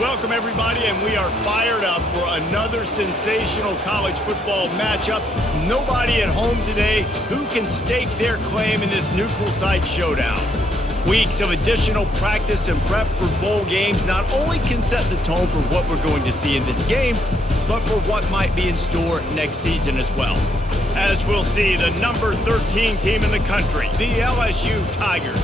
Welcome, everybody, and we are fired up for another sensational college football matchup. Nobody at home today who can stake their claim in this neutral site showdown. Weeks of additional practice and prep for bowl games not only can set the tone for what we're going to see in this game, but for what might be in store next season as well. As we'll see, the number 13 team in the country, the LSU Tigers,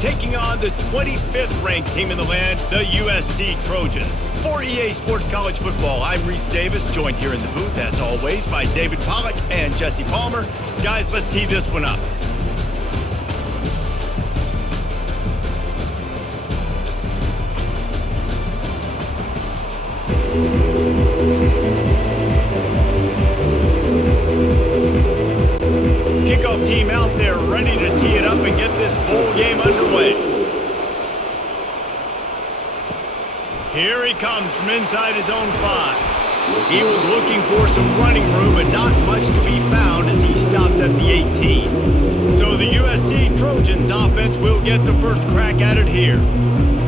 taking on the 25th ranked team in the land, the USC Trojans. For EA Sports College Football, I'm Reese Davis, joined here in the booth, as always, by David Pollack and Jesse Palmer. Guys, let's tee this one up. Kickoff team out there ready to tee it up and get this bowl game underway. Here he comes from inside his own 5. He was looking for some running room, but not much to be found as he stopped at the 18. So the USC Trojans offense will get the first crack at it here.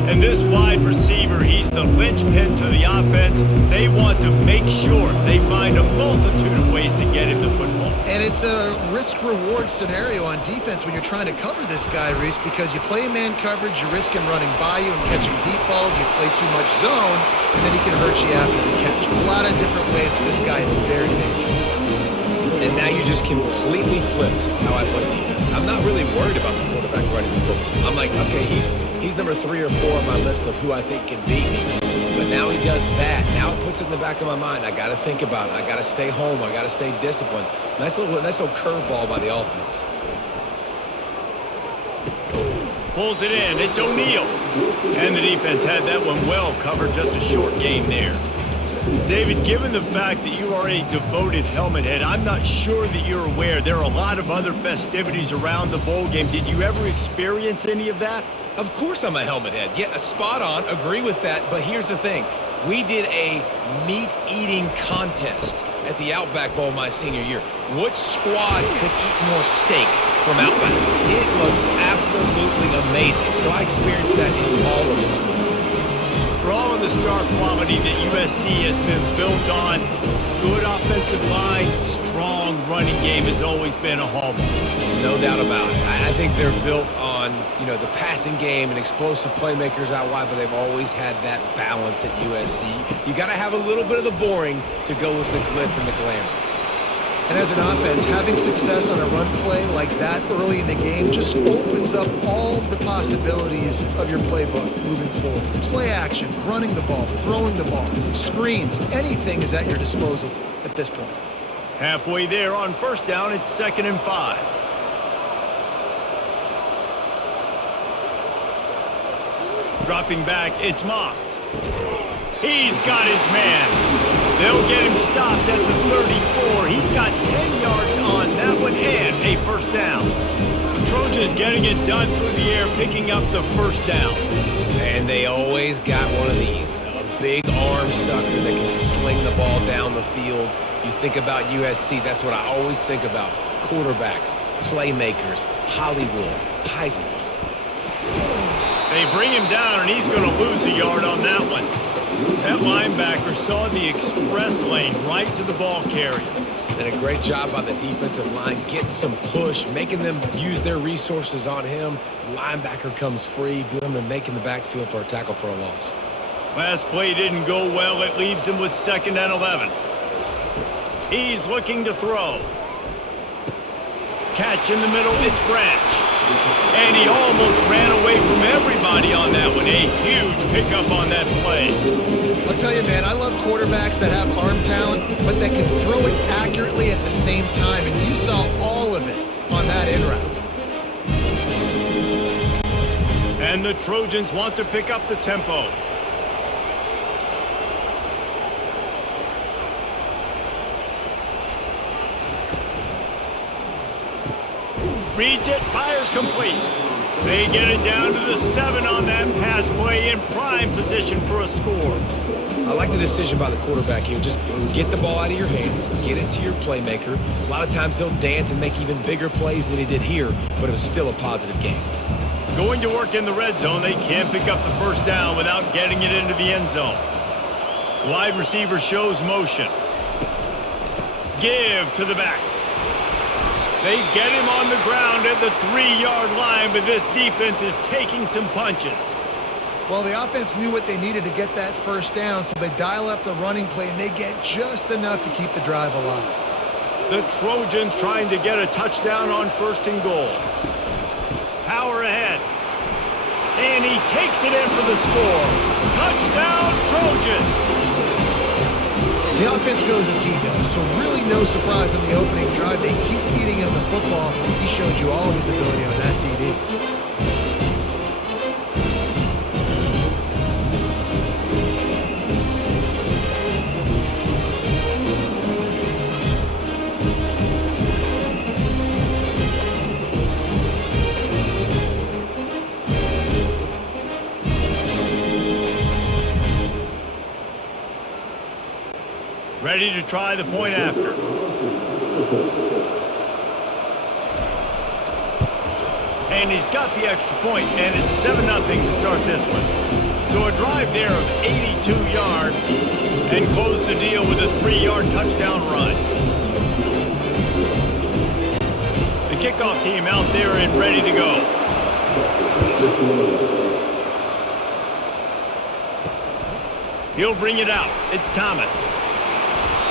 And this wide receiver, he's the linchpin to the offense. They want to make sure they find a multitude of ways to get him the football. And it's a risk-reward scenario on defense when you're trying to cover this guy, Reese, because you play man coverage, you risk him running by you and catching deep balls, you play too much zone, and then he can hurt you after the catch. A lot of different ways, but this guy is very dangerous. And now you just completely flipped how I play defense. I'm not really worried about the quarterback running the football. I'm like, okay, he's number 3 or 4 on my list of who I think can beat me. But now he does that. Now it puts it in the back of my mind. I got to think about it. I got to stay home. I got to stay disciplined. Nice little curveball by the offense. Pulls it in. It's O'Neal. And the defense had that one well covered. Just a short game there. David, given the fact that you are a devoted helmet head, I'm not sure that you're aware there are a lot of other festivities around the bowl game. Did you ever experience any of that? Of course I'm a helmet head. Yeah, spot on. Agree with that. But here's the thing. We did a meat-eating contest at the Outback Bowl my senior year. Which squad could eat more steak from Outback? It was absolutely amazing. So I experienced that in all of its glory. For all of the star quality that USC has been built on, good offensive line, strong running game has always been a hallmark. No doubt about it. I think they're built on, the passing game and explosive playmakers out wide, but they've always had that balance at USC. You got to have a little bit of the boring to go with the glitz and the glamour. And as an offense, having success on a run play like that early in the game just opens up all the possibilities of your playbook moving forward. Play action, running the ball, throwing the ball, screens, anything is at your disposal at this point. Halfway there on first down, it's 2nd and 5. Dropping back, it's Moss. He's got his man. They'll get him stopped at the 34. He's got 10 yards on that one and a first down. The Trojans getting it done through the air, picking up the first down. And they always got one of these. A big arm sucker that can sling the ball down the field. You think about USC, that's what I always think about. Quarterbacks, playmakers, Hollywood, Heismans. They bring him down, and he's going to lose a yard on that one. That linebacker saw the express lane right to the ball carrier. And a great job by the defensive line getting some push, making them use their resources on him. Linebacker comes free, making the backfield for a tackle for a loss. Last play didn't go well. It leaves him with 2nd and 11. He's looking to throw. Catch in the middle, it's Branch. And he almost ran away from everybody on that one. A huge pickup on that play. I'll tell you, man, I love quarterbacks that have arm talent, but that can throw it accurately at the same time. And you saw all of it on that in route. And the Trojans want to pick up the tempo. Reads it, fires complete. They get it down to the 7 on that pass play in prime position for a score. I like the decision by the quarterback here. Just get the ball out of your hands, get it to your playmaker. A lot of times he'll dance and make even bigger plays than he did here, but it was still a positive game. Going to work in the red zone, they can't pick up the first down without getting it into the end zone. Wide receiver shows motion. Give to the back. They get him on the ground at the 3-yard line, but this defense is taking some punches. Well, the offense knew what they needed to get that first down, so they dial up the running play, and they get just enough to keep the drive alive. The Trojans trying to get a touchdown on 1st and goal. Power ahead. And he takes it in for the score. Touchdown, Trojans! The offense goes as he goes, so really no surprise on the opening drive. They keep feeding him the football. He showed you all of his ability on that TD. Ready to try the point after. And he's got the extra point, and it's 7-0 to start this one. So a drive there of 82 yards and close the deal with a 3-yard touchdown run. The kickoff team out there and ready to go. He'll bring it out. It's Thomas.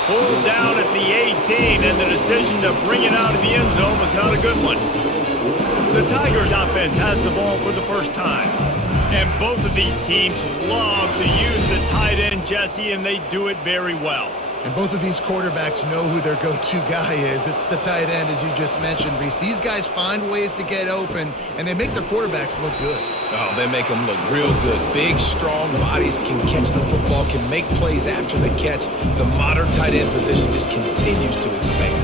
Pulled down at the 18, and the decision to bring it out of the end zone was not a good one. The Tigers offense has the ball for the first time. And both of these teams love to use the tight end, Jesse, and they do it very well. And both of these quarterbacks know who their go-to guy is. It's the tight end, as you just mentioned, Reese. These guys find ways to get open, and they make their quarterbacks look good. Oh, they make them look real good. Big, strong bodies can catch the football, can make plays after the catch. The modern tight end position just continues to expand.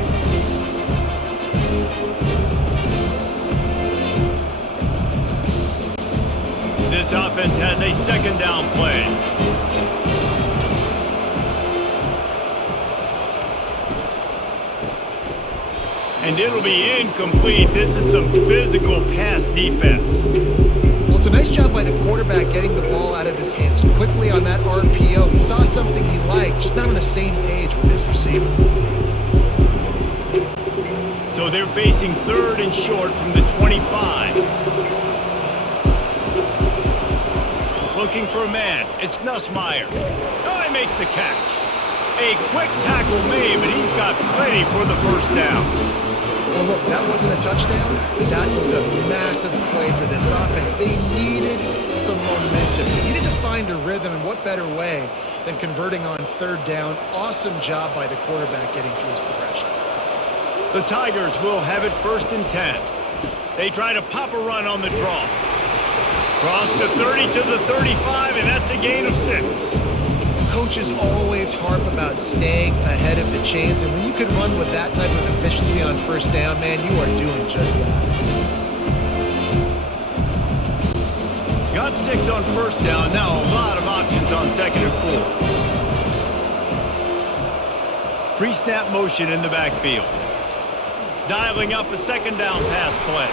This offense has a 2nd down play. And it'll be incomplete. This is some physical pass defense. Well, it's a nice job by the quarterback getting the ball out of his hands quickly on that RPO. He saw something he liked, just not on the same page with his receiver. So they're facing 3rd and short from the 25. Looking for a man. It's Nussmeier. Oh, he makes the catch. A quick tackle made, but he's got plenty for the first down. Well, look, that wasn't a touchdown, but that was a massive play for this offense. They needed some momentum. They needed to find a rhythm, and what better way than converting on 3rd down. Awesome job by the quarterback getting through his progression. The Tigers will have it 1st and 10. They try to pop a run on the draw. Cross the 30 to the 35, and that's a gain of 6. Coaches always harp about staying ahead of the chains, and when you can run with that type of efficiency on 1st down, man, you are doing just that. Got 6 on 1st down. Now a lot of options on 2nd and 4. Pre-snap motion in the backfield. Dialing up a 2nd down pass play.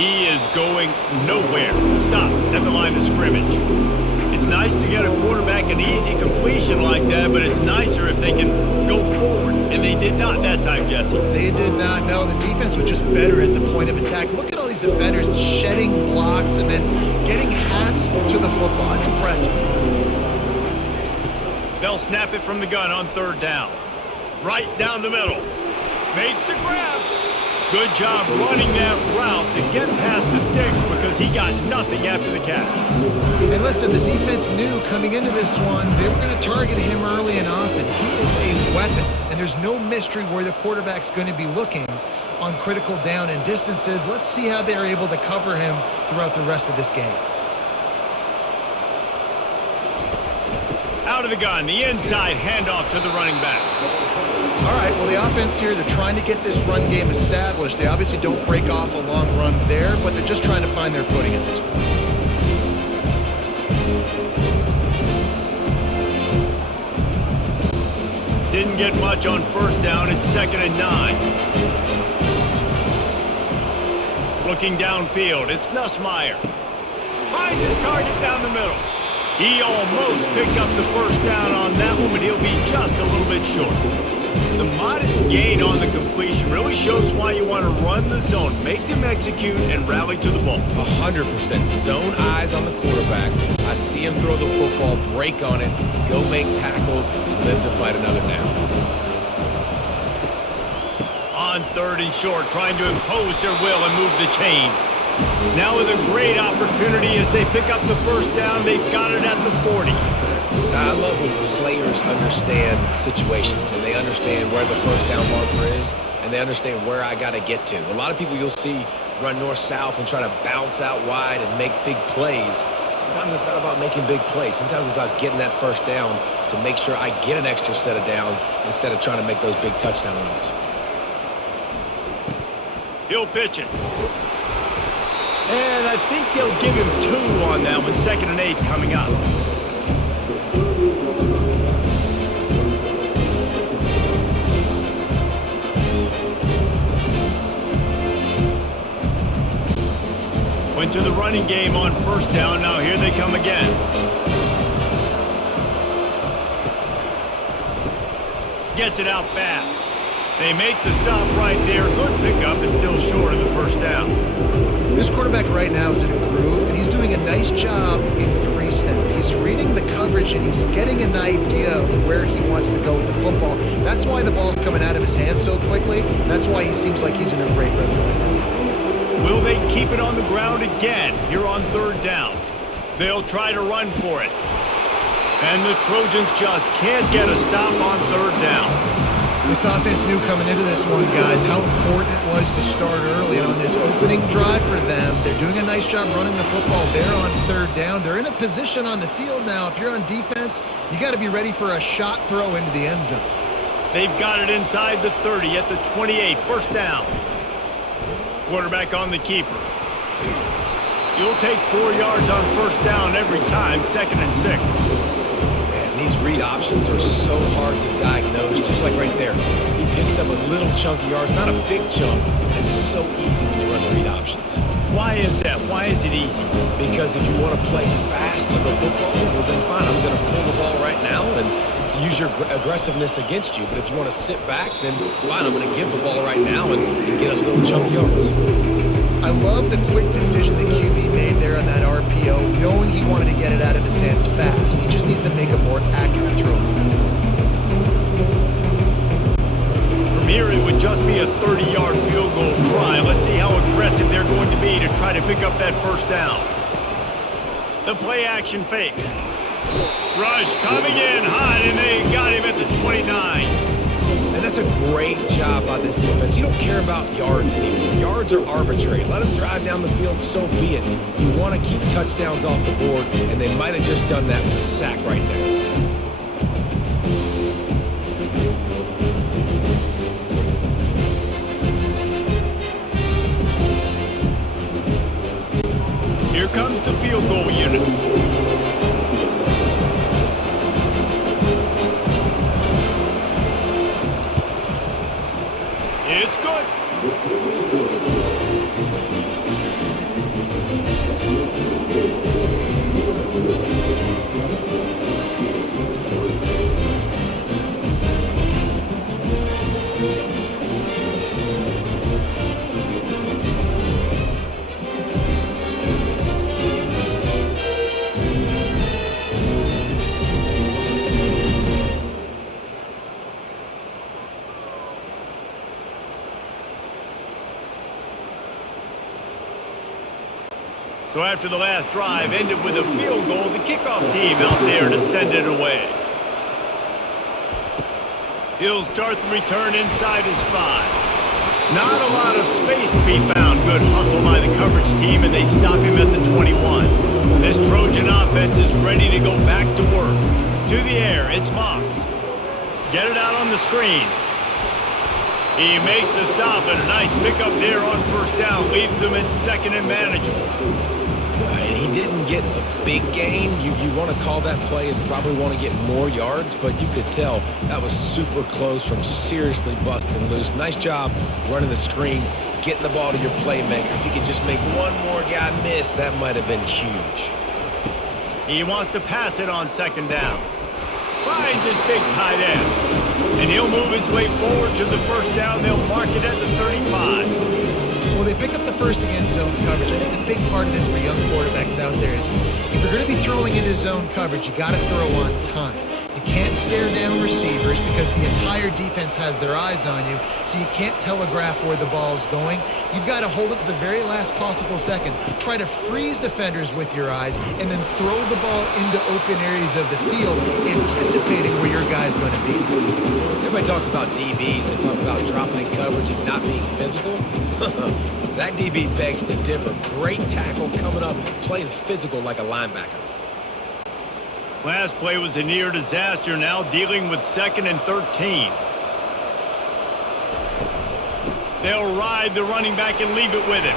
He is going nowhere. Stop at the line of scrimmage. It's nice to get a quarterback an easy completion like that, but it's nicer if they can go forward. And they did not that time, Jesse. They did not. No, the defense was just better at the point of attack. Look at all these defenders shedding blocks and then getting hats to the football. It's impressive. They'll snap it from the gun on 3rd down. Right down the middle. Makes the grab. Good job running that route to get past the sticks because he got nothing after the catch. And listen, the defense knew coming into this one, they were going to target him early and often. He is a weapon, and there's no mystery where the quarterback's going to be looking on critical down and distances. Let's see how they're able to cover him throughout the rest of this game. Out of the gun, the inside handoff to the running back. All right, well, the offense here, they're trying to get this run game established. They obviously don't break off a long run there, but they're just trying to find their footing at this point. Didn't get much on 1st down. It's 2nd and 9. Looking downfield, it's Nussmeier. Finds his target down the middle. He almost picked up the first down on that one, but he'll be just a little bit short. The modest gain on the completion really shows why you want to run the zone, make them execute, and rally to the ball. 100% zone eyes on the quarterback. I see him throw the football, break on it, go make tackles, live to fight another down. On third and short, trying to impose their will and move the chains. Now with a great opportunity as they pick up the first down, they've got it at the 40. I love when players understand situations and they understand where the first down marker is and they understand where I got to get to. A lot of people you'll see run north-south and try to bounce out wide and make big plays. Sometimes it's not about making big plays. Sometimes it's about getting that first down to make sure I get an extra set of downs instead of trying to make those big touchdown runs. He'll pitch it. And I think they'll give him 2 on that one, 2nd and 8 coming up. Went to the running game on first down. Now here they come again. Gets it out fast. They make the stop right there. Good pickup. It's still short of the first down. This quarterback right now is in a groove, and he's doing a nice job in pre-snap. He's reading the coverage, and he's getting an idea of where he wants to go with the football. That's why the ball's coming out of his hands so quickly. That's why he seems like he's in a great rhythm right now. Will they keep it on the ground again here on third down? They'll try to run for it. And the Trojans just can't get a stop on third down. This offense knew coming into this one, guys, how important it was to start early. And on this opening drive for them, they're doing a nice job running the football there on third down. They're in a position on the field now. If you're on defense, you got to be ready for a shot throw into the end zone. They've got it inside the 30 at the 28. First down. Quarterback on the keeper. You'll take 4 yards on first down every time, 2nd and 6. These read options are so hard to diagnose, just like right there. He picks up a little chunk of yards, not a big chunk, and it's so easy when you run the read options. Why is that? Why is it easy? Because if you want to play fast to the football, well then fine, I'm going to pull the ball right now and to use your aggressiveness against you. But if you want to sit back, then fine, I'm going to give the ball right now and get a little chunk of yards. I love the quick decision the QB made there on that RPO, knowing he wanted to get it out of his hands fast. He just needs to make a more accurate throw moving forward. From here, it would just be a 30-yard field goal try. Let's see how aggressive they're going to be to try to pick up that first down. The play-action fake. Rush coming in hot, and they got him at the 29. And that's a great job by this defense. You don't care about yards anymore. Yards are arbitrary. Let them drive down the field, so be it. You want to keep touchdowns off the board, and they might have just done that with a sack right there. Here comes the field goal unit. It's good. So after the last drive ended with a field goal, the kickoff team out there to send it away. He'll start the return inside his 5. Not a lot of space to be found. Good hustle by the coverage team, and they stop him at the 21. This Trojan offense is ready to go back to work. To the air, it's Moss. Get it out on the screen. He makes the stop, and a nice pickup there on first down. Leaves them in 2nd and manageable. He didn't get a big gain. You want to call that play and probably want to get more yards, but you could tell that was super close from seriously busting loose. Nice job running the screen, getting the ball to your playmaker. If he could just make one more guy miss, that might have been huge. He wants to pass it on second down. Finds his big tight end. And he'll move his way forward to the first down. They'll mark it at the 35. Well, they pick up the first against zone coverage. I think a big part of this for young quarterbacks out there is if you're going to be throwing into zone coverage, you got to throw on time. You can't stare down receivers because the entire defense has their eyes on you, so you can't telegraph where the ball's going. You've got to hold it to the very last possible second. Try to freeze defenders with your eyes and then throw the ball into open areas of the field, anticipating where your guy's going to be. Everybody talks about DBs. They talk about dropping in coverage and not being physical. That DB begs to differ. Great tackle coming up, playing physical like a linebacker. Last play was a near disaster, now dealing with 2nd and 13. They'll ride the running back and leave it with him.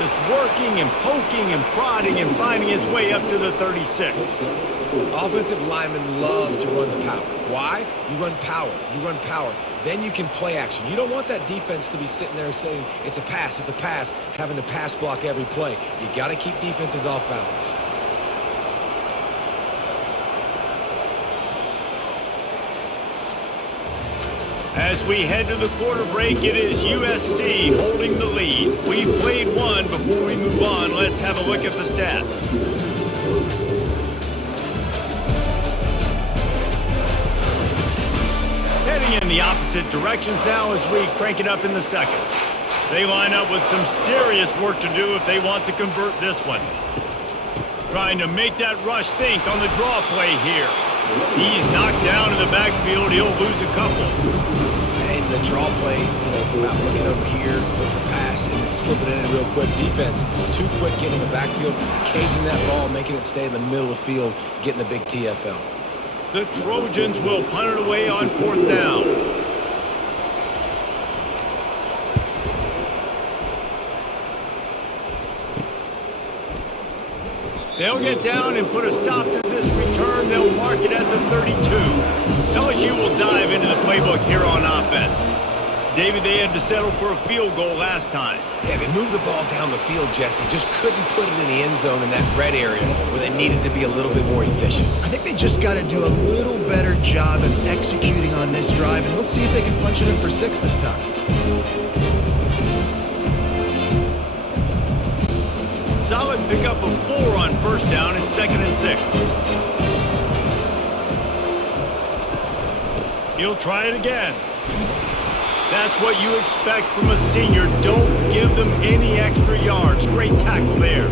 Just working and poking and prodding and finding his way up to the 36. Offensive linemen love to run the power. Why? You run power. You run power. Then you can play action. You don't want that defense to be sitting there saying, it's a pass, having to pass block every play. You got to keep defenses off balance. As we head to the quarter break, it is USC holding the lead. We've played one. Before we move on, let's have a look at the stats. Heading in the opposite directions now as we crank it up in the second. They line up with some serious work to do if they want to convert this one. Trying to make that rush think on the draw play here. He's knocked down in the backfield. He'll lose a couple. And the draw play, it's about looking over here, look for pass, and then slipping it in real quick. Defense, too quick getting in the backfield, caging that ball, making it stay in the middle of the field, getting the big TFL. The Trojans will punt it away on 4th down. They'll get down and put a stop to this return. They'll mark it at the 32. LSU will dive into the playbook here on offense. David, they had to settle for a field goal last time. Yeah, they moved the ball down the field, Jesse. Just couldn't put it in the end zone in that red area where they needed to be a little bit more efficient. I think they just got to do a little better job of executing on this drive, and we'll see if they can punch it in for 6 this time. Solid pickup of 4 on 1st down and 2nd and 6. He'll try it again. That's what you expect from a senior. Don't give them any extra yards. Great tackle there.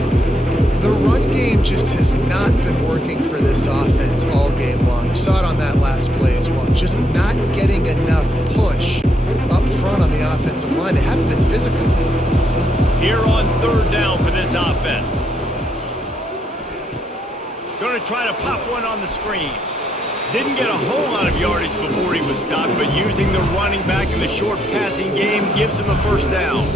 The run game just has not been working for this offense all game long. You saw it on that last play as well. Just not getting enough push up front on the offensive line. They haven't been physical. Here on 3rd down for this offense. Going to try to pop one on the screen. Didn't get a whole lot of yardage before he was stopped, but using the running back in the short passing game gives him a 1st down.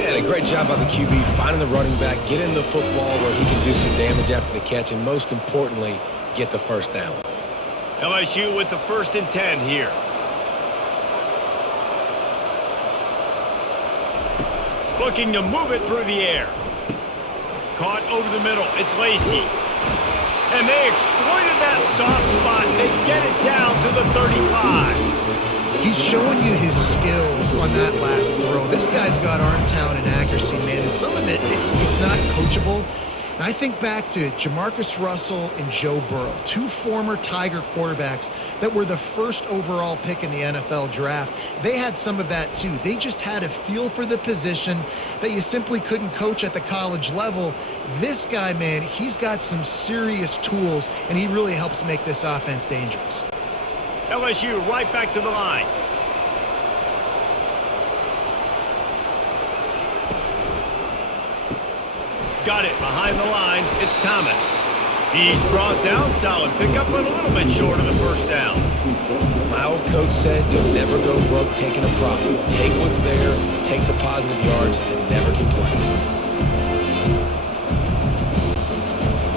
Yeah, a great job by the QB finding the running back, getting the football where he can do some damage after the catch, and most importantly, get the 1st down. LSU with the 1st and 10 here. Looking to move it through the air. Caught over the middle. It's Lacey. And they exploited that soft spot. They get it down to the 35. He's showing you his skills on that last throw. This guy's got arm talent and accuracy, man. And some of it's not coachable. And I think back to Jamarcus Russell and Joe Burrow, 2 former Tiger quarterbacks that were the 1st overall pick in the NFL draft. They had some of that too. They just had a feel for the position that you simply couldn't coach at the college level. This guy, man, he's got some serious tools, and he really helps make this offense dangerous. LSU right back to the line. Got it behind the line. It's Thomas. He's brought down. Solid pickup, but a little bit short of the 1st down. My old coach said you'll never go broke taking a profit. Take what's there, take the positive yards, and never complain.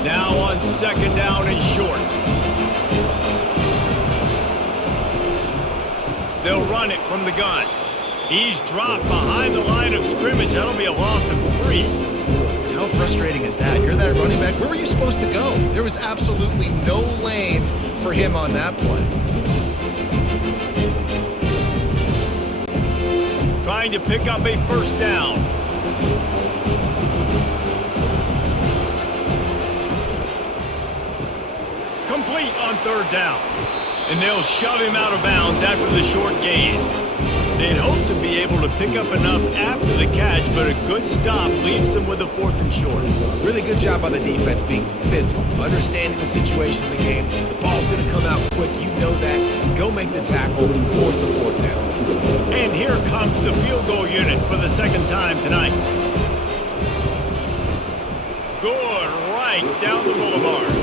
Now on 2nd down and short. They'll run it from the gun. He's dropped behind the line of scrimmage. That'll be a loss of 3. How frustrating is that? You're that running back. Where were you supposed to go? There was absolutely no lane for him on that play. Trying to pick up a first down. Complete on third down. And they'll shove him out of bounds after the short gain. They'd hoped to be able to pick up enough after the catch, but a good stop leaves them with a 4th and short. Really good job by the defense being physical, understanding the situation in the game. The ball's going to come out quick. You know that. Go make the tackle, force the 4th down. And here comes the field goal unit for the second time tonight. Good right down the boulevard.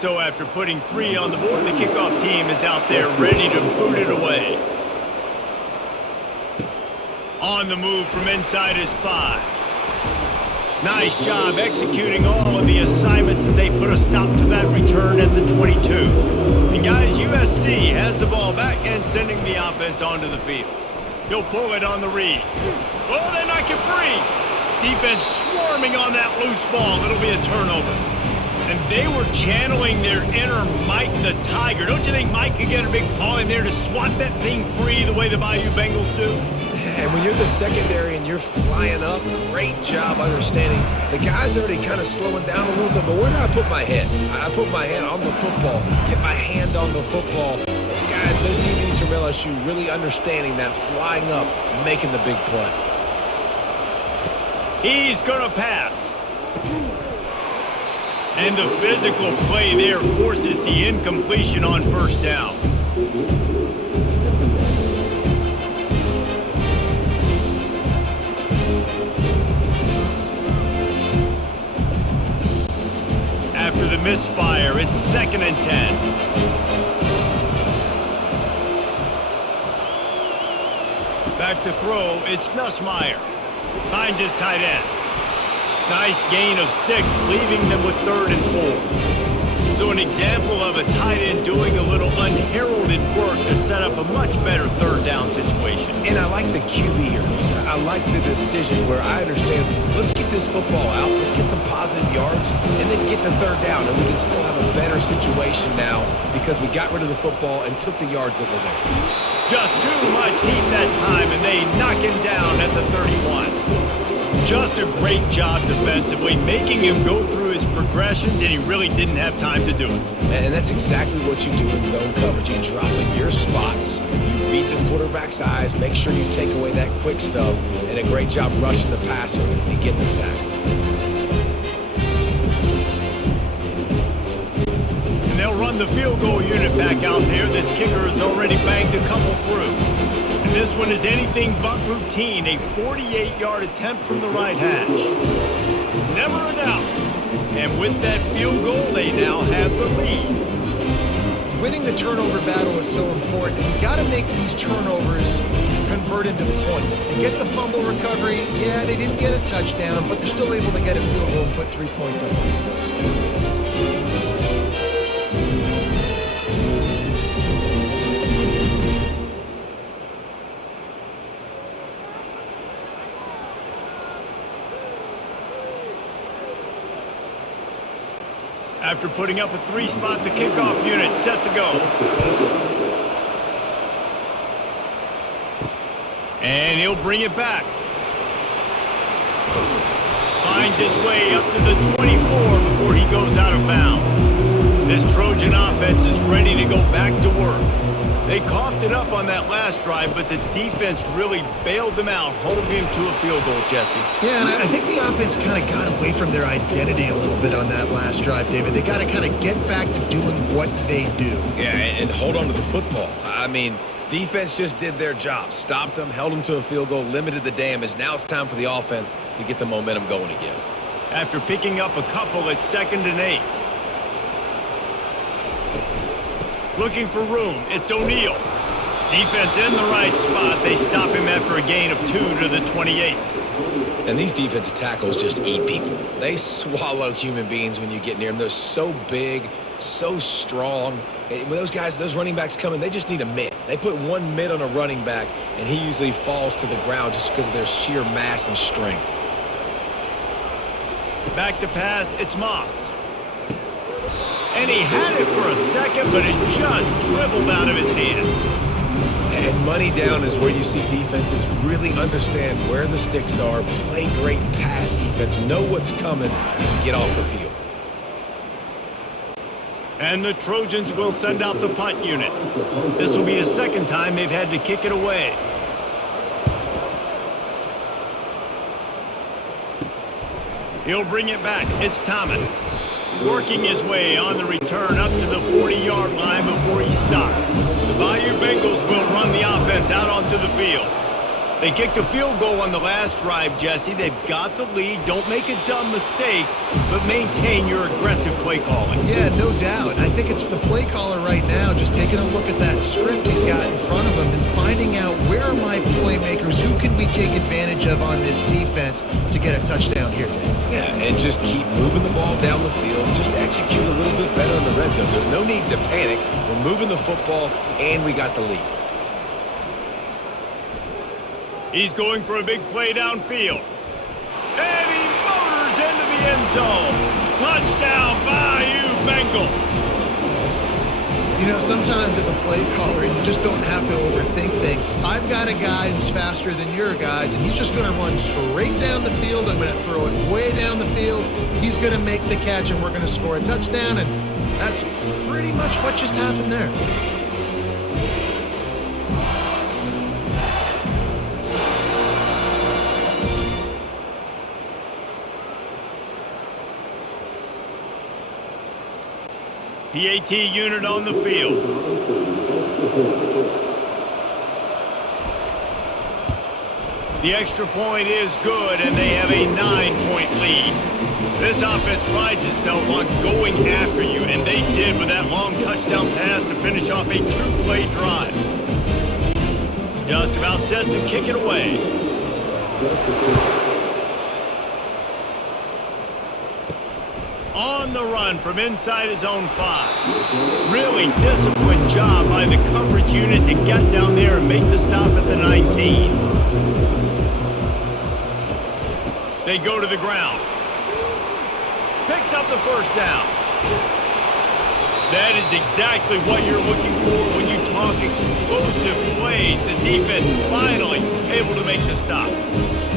So after putting 3 on the board, the kickoff team is out there ready to boot it away. On the move from inside his 5. Nice job executing all of the assignments as they put a stop to that return at the 22. And guys, USC has the ball back and sending the offense onto the field. He'll pull it on the read. Oh, they knock it free. Defense swarming on that loose ball. It'll be a turnover. And they were channeling their inner Mike the Tiger. Don't you think Mike could get a big paw in there to swat that thing free the way the Bayou Bengals do? And when you're the secondary and you're flying up, great job understanding. The guy's already kind of slowing down a little bit, but where do I put my head? I put my head on the football, get my hand on the football. Those guys, those DBs from LSU really understanding that flying up, making the big play. He's going to pass. And the physical play there forces the incompletion on first down. After the misfire, it's 2nd and 10. Back to throw, it's Nussmeier. Finds his tight end. Nice gain of 6, leaving them with 3rd and 4. So an example of a tight end doing a little unheralded work to set up a much better 3rd down situation. And I like the QB here. I like the decision where I understand, let's get this football out, let's get some positive yards, and then get to 3rd down, and we can still have a better situation now because we got rid of the football and took the yards that were there. Just too much heat that time, and they knock him down at the 31. Just a great job defensively, making him go through his progressions, and he really didn't have time to do it. And that's exactly what you do in zone coverage. You drop in your spots. You read the quarterback's eyes, make sure you take away that quick stuff, and a great job rushing the passer and getting the sack. And they'll run the field goal unit back out there. This kicker has already banged a couple through. This one is anything but routine, a 48-yard attempt from the right hash. Never a doubt. And with that field goal, they now have the lead. Winning the turnover battle is so important, and you got to make these turnovers convert into points. They get the fumble recovery. Yeah, they didn't get a touchdown, but they're still able to get a field goal and put 3 points up on the board. After putting up a 3-spot, the kickoff unit set to go. And he'll bring it back. Finds his way up to the 24 before he goes out of bounds. This Trojan offense offense is ready to go back to work. They coughed it up on that last drive, but the defense really bailed them out, holding him to a field goal, Jesse. Yeah, and I think the offense kind of got away from their identity a little bit on that last drive, David. They got to kind of get back to doing what they do. Yeah, and hold on to the football. I mean, defense just did their job. Stopped them, held them to a field goal, limited the damage. Now it's time for the offense to get the momentum going again. After picking up a couple at 2nd and 8. Looking for room, it's O'Neal. Defense in the right spot. They stop him after a gain of 2 to the 28. And these defensive tackles just eat people. They swallow human beings when you get near them. They're so big, so strong. When those guys, those running backs come in, they just need a mid. They put one mid on a running back, and he usually falls to the ground just because of their sheer mass and strength. Back to pass, it's Moss. And he had it for a second, but it just dribbled out of his hands. And money down is where you see defenses really understand where the sticks are, play great pass defense, know what's coming, and get off the field. And the Trojans will send out the punt unit. This will be the second time they've had to kick it away. He'll bring it back. It's Thomas. Working his way on the return up to the 40-yard line before he stopped. The Bayou Bengals will run the offense out onto the field. They kicked a field goal on the last drive, Jesse. They've got the lead. Don't make a dumb mistake, but maintain your aggressive play calling. Yeah, no doubt. I think it's the play caller right now just taking a look at that script he's got in front of him and finding out where are my playmakers, who can we take advantage of on this defense to get a touchdown here. Yeah, and just keep moving the ball down the field. Just execute a little bit better in the red zone. There's no need to panic. We're moving the football, and we got the lead. He's going for a big play downfield. And he motors into the end zone. Touchdown, Bayou Bengals. You know, sometimes as a play caller, you just don't have to overthink things. I've got a guy who's faster than your guys, and he's just going to run straight down the field. I'm going to throw it way down the field. He's going to make the catch, and we're going to score a touchdown, and that's pretty much what just happened there. PAT unit on the field. The extra point is good, and they have a 9-point lead. This offense prides itself on going after you, and they did with that long touchdown pass to finish off a 2-play drive. Just about set to kick it away. On the run from inside his own 5. Really disciplined job by the coverage unit to get down there and make the stop at the 19. They go to the ground. Picks up the first down. That is exactly what you're looking for when you talk explosive plays. The defense finally able to make the stop.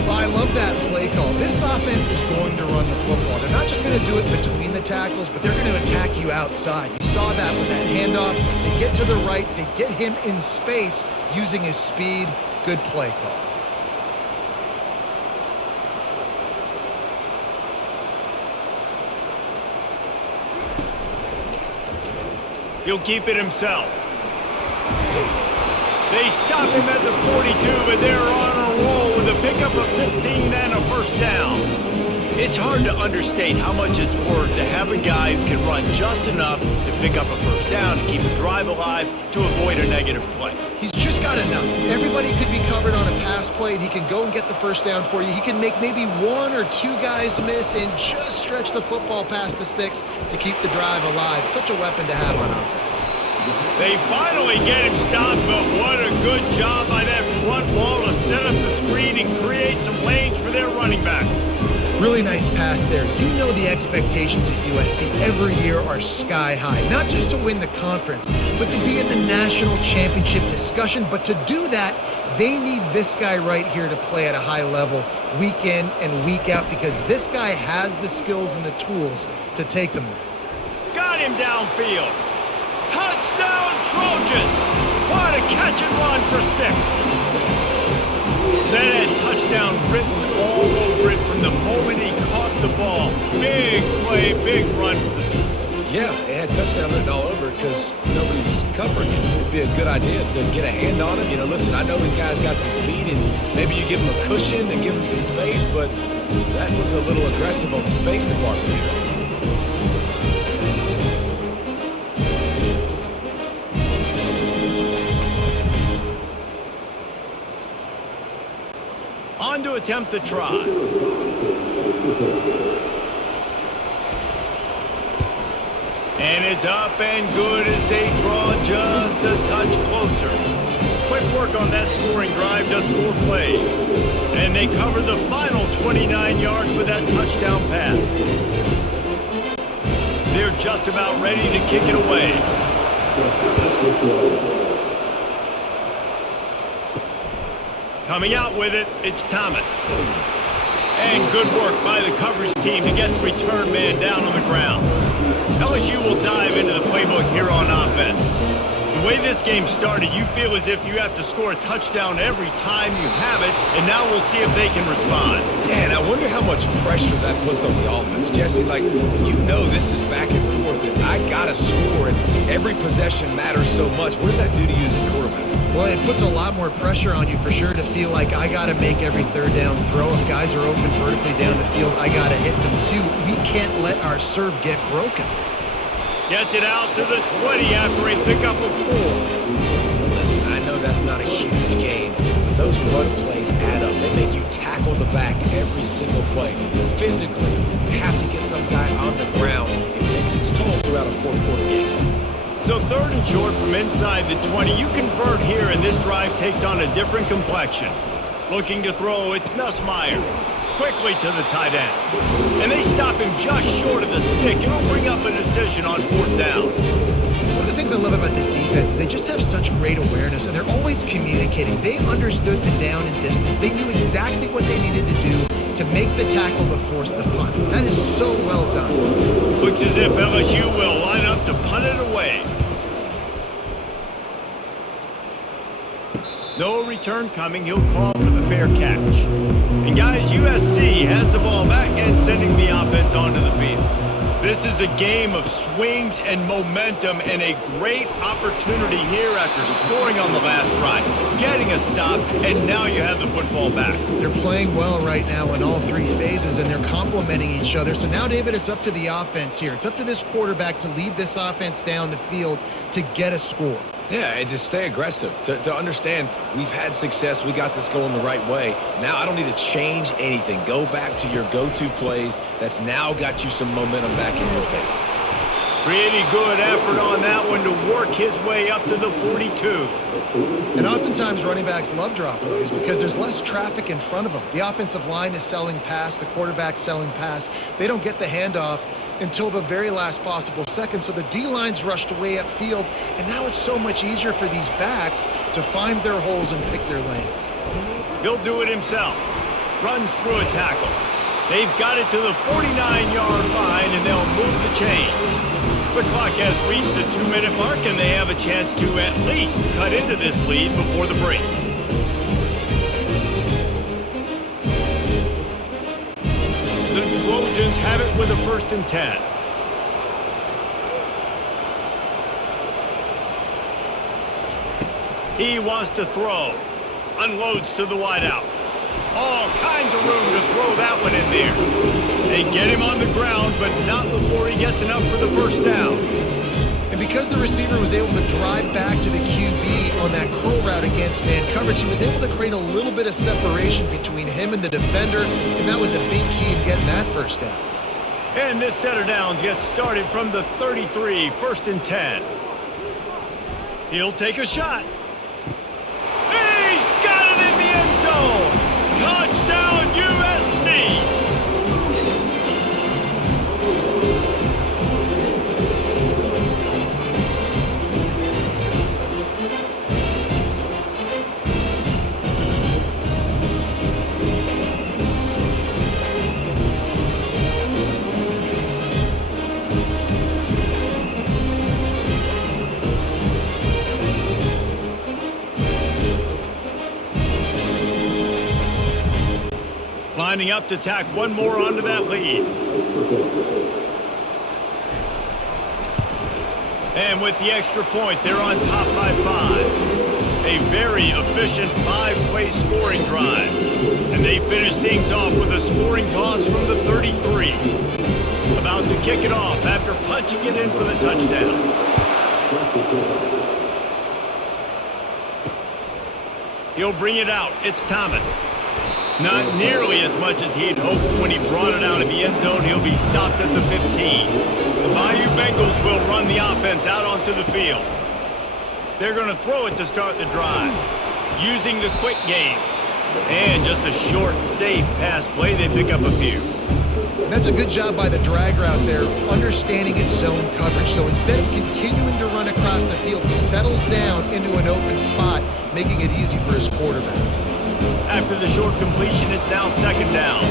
Well, I love that play call. This offense is going to run the football. They're not just going to do it between the tackles, but they're going to attack you outside. You saw that with that handoff. They get to the right. They get him in space using his speed. Good play call. He'll keep it himself. They stop him at the 42, but they're on a roll with a pickup of 15 and a first down. It's hard to understate how much it's worth to have a guy who can run just enough to pick up a first down, to keep a drive alive, to avoid a negative play. He's just got enough. Everybody could be covered on a pass play, and he can go and get the first down for you. He can make maybe 1 or 2 guys miss and just stretch the football past the sticks to keep the drive alive. Such a weapon to have on offense. They finally get him stopped, but what a good job by that front wall to set up the screen and create some lanes for their running back. Really nice pass there. You know the expectations at USC every year are sky high. Not just to win the conference, but to be in the national championship discussion. But to do that, they need this guy right here to play at a high level week in and week out, because this guy has the skills and the tools to take them there. Got him downfield. Touchdown, Trojans! What a catch and run for 6. That had touchdown written all over it from the moment he caught the ball. Big play, big run for the score. Yeah, it had touchdown written all over because nobody was covering him. It'd be a good idea to get a hand on him. You know, listen, I know the guy's got some speed, and maybe you give him a cushion and give him some space, but that was a little aggressive on the space department here. On to attempt the try. And it's up and good as they draw just a touch closer. Quick work on that scoring drive, just 4 plays. And they cover the final 29 yards with that touchdown pass. They're just about ready to kick it away. Coming out with it, it's Thomas. And good work by the coverage team to get the return man down on the ground. LSU will dive into the playbook here on offense. The way this game started, you feel as if you have to score a touchdown every time you have it, and now we'll see if they can respond. Yeah, and I wonder how much pressure that puts on the offense. Jesse, like, you know this is back and forth, and I got to score, and every possession matters so much. What does that do to you as a quarterback? Well, it puts a lot more pressure on you for sure to feel like I got to make every third down throw. If guys are open vertically down the field, I got to hit them too. We can't let our serve get broken. Gets it out to the 20 after a pickup of 4. Listen, I know that's not a huge game, but those run plays add up. They make you tackle the back every single play. Physically, you have to get some guy on the ground. It takes its toll throughout a fourth quarter game. So 3rd and short from inside the 20. You convert here, and this drive takes on a different complexion. Looking to throw, it's Nussmeier. Quickly to the tight end. And they stop him just short of the stick. It'll bring up a decision on 4th down. One of the things I love about this defense is they just have such great awareness, and they're always communicating. They understood the down and distance. They knew exactly what they needed to do to make the tackle to force the punt. That is so well done. Looks as if LSU will line up to punt it away. No return coming. He'll call for the fair catch. And guys, USC has the ball back and sending the offense onto the field. This is a game of swings and momentum, and a great opportunity here after scoring on the last drive, getting a stop, and now you have the football back. They're playing well right now in all 3 phases, and they're complementing each other. So now, David, it's up to the offense here. It's up to this quarterback to lead this offense down the field to get a score. Yeah, and to stay aggressive, to understand we've had success, we got this going the right way. Now I don't need to change anything. Go back to your go-to plays. That's now got you some momentum back in your favor. Pretty good effort on that one to work his way up to the 42. And oftentimes running backs love drop plays because there's less traffic in front of them. The offensive line is selling pass, the quarterback's selling pass. They don't get the handoff until the very last possible second, so the D-line's rushed way upfield, and now it's so much easier for these backs to find their holes and pick their lanes. He'll do it himself. Runs through a tackle. They've got it to the 49-yard line, and they'll move the chains. The clock has reached the 2-minute mark, and they have a chance to at least cut into this lead before the break. The Trojans have it with a 1st and 10. He wants to throw. Unloads to the wideout. All kinds of room to throw that one in there. They get him on the ground, but not before he gets enough for the 1st down. And because the receiver was able to drive back to the QB on that curl route against man coverage, he was able to create a little bit of separation between him and the defender, and that was a big key in getting that 1st down. And this set of downs gets started from the 33, 1st and 10. He'll take a shot. He's got it in the end zone. Touchdown, USC. lining up to tack one more onto that lead. And with the extra point, they're on top by 5. A very efficient 5-play scoring drive. And they finish things off with a scoring toss from the 33. About to kick it off after punching it in for the touchdown. He'll bring it out. It's Thomas. Not nearly as much as he had hoped when he brought it out of the end zone. He'll be stopped at the 15. The Bayou Bengals will run the offense out onto the field. They're going to throw it to start the drive, using the quick game. And just a short, safe pass play. They pick up a few. That's a good job by the drag route there, understanding its zone coverage. So instead of continuing to run across the field, he settles down into an open spot, making it easy for his quarterback. After the short completion, it's now second down.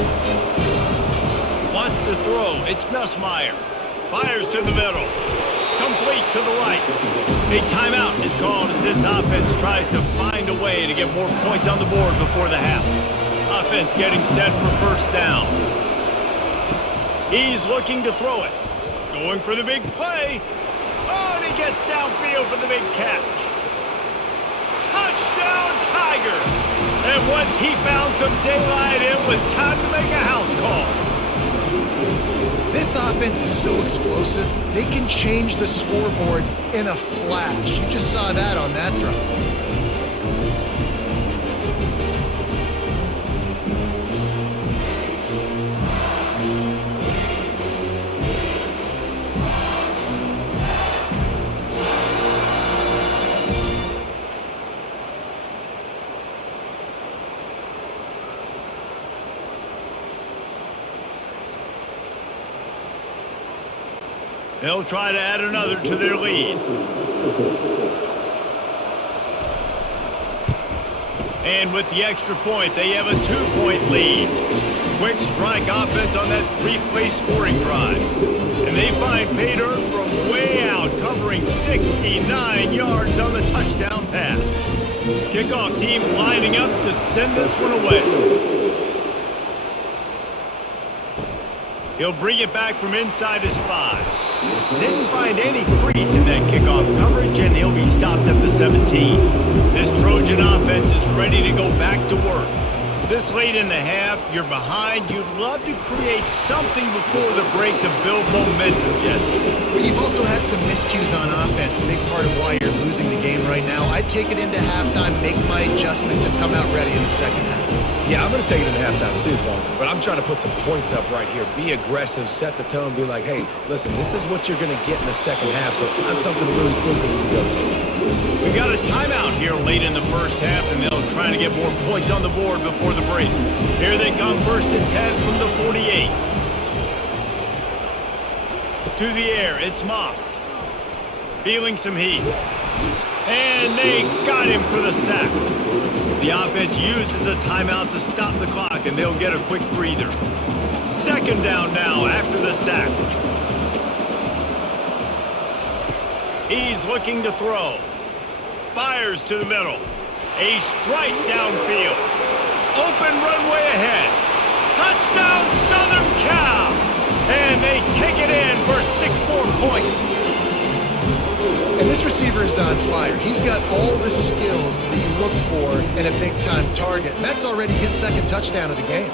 Wants to throw. It's Nussmeier. Fires to the middle. Complete to the right. A timeout is called as this offense tries to find a way to get more points on the board before the half. Offense getting set for first down. He's looking to throw it. Going for the big play. Oh, and he gets downfield for the big catch. Touchdown, Tigers! And once he found some daylight, it was time to make a house call. This offense is so explosive, they can change the scoreboard in a flash. You just saw that on that drive. They'll try to add another to their lead. And with the extra point, they have a 2-point lead. Quick strike offense on that 3-play scoring drive. And they find pay dirt from way out, covering 69 yards on the touchdown pass. Kickoff team lining up to send this one away. He'll bring it back from inside his 5. Didn't find any crease in that kickoff coverage, and he'll be stopped at the 17. This Trojan offense is ready to go back to work. This late in the half, you're behind. You'd love to create something before the break to build momentum, Jesse. But you've also had some miscues on offense, a big part of why you're losing the game right now. I'd take it into halftime, make my adjustments, and come out ready in the second half. Yeah, I'm going to take it in halftime too, Paul. But I'm trying to put some points up right here. Be aggressive, set the tone, be like, hey, listen, this is what you're going to get in the second half, so find something really quick that you can go to. We got a timeout here late in the first half, and they'll try to get more points on the board before the break. Here they come, 1st and 10 from the 48. To the air, it's Moss. Feeling some heat. And they got him for the sack. The offense uses a timeout to stop the clock, and they'll get a quick breather. Second down now after the sack. He's looking to throw. Fires to the middle. A strike downfield. Open runway ahead. Touchdown, Southern Cal! And they take it in for 6 more points. And this receiver is on fire. He's got all the skills that you look for in a big-time target. And that's already his second touchdown of the game.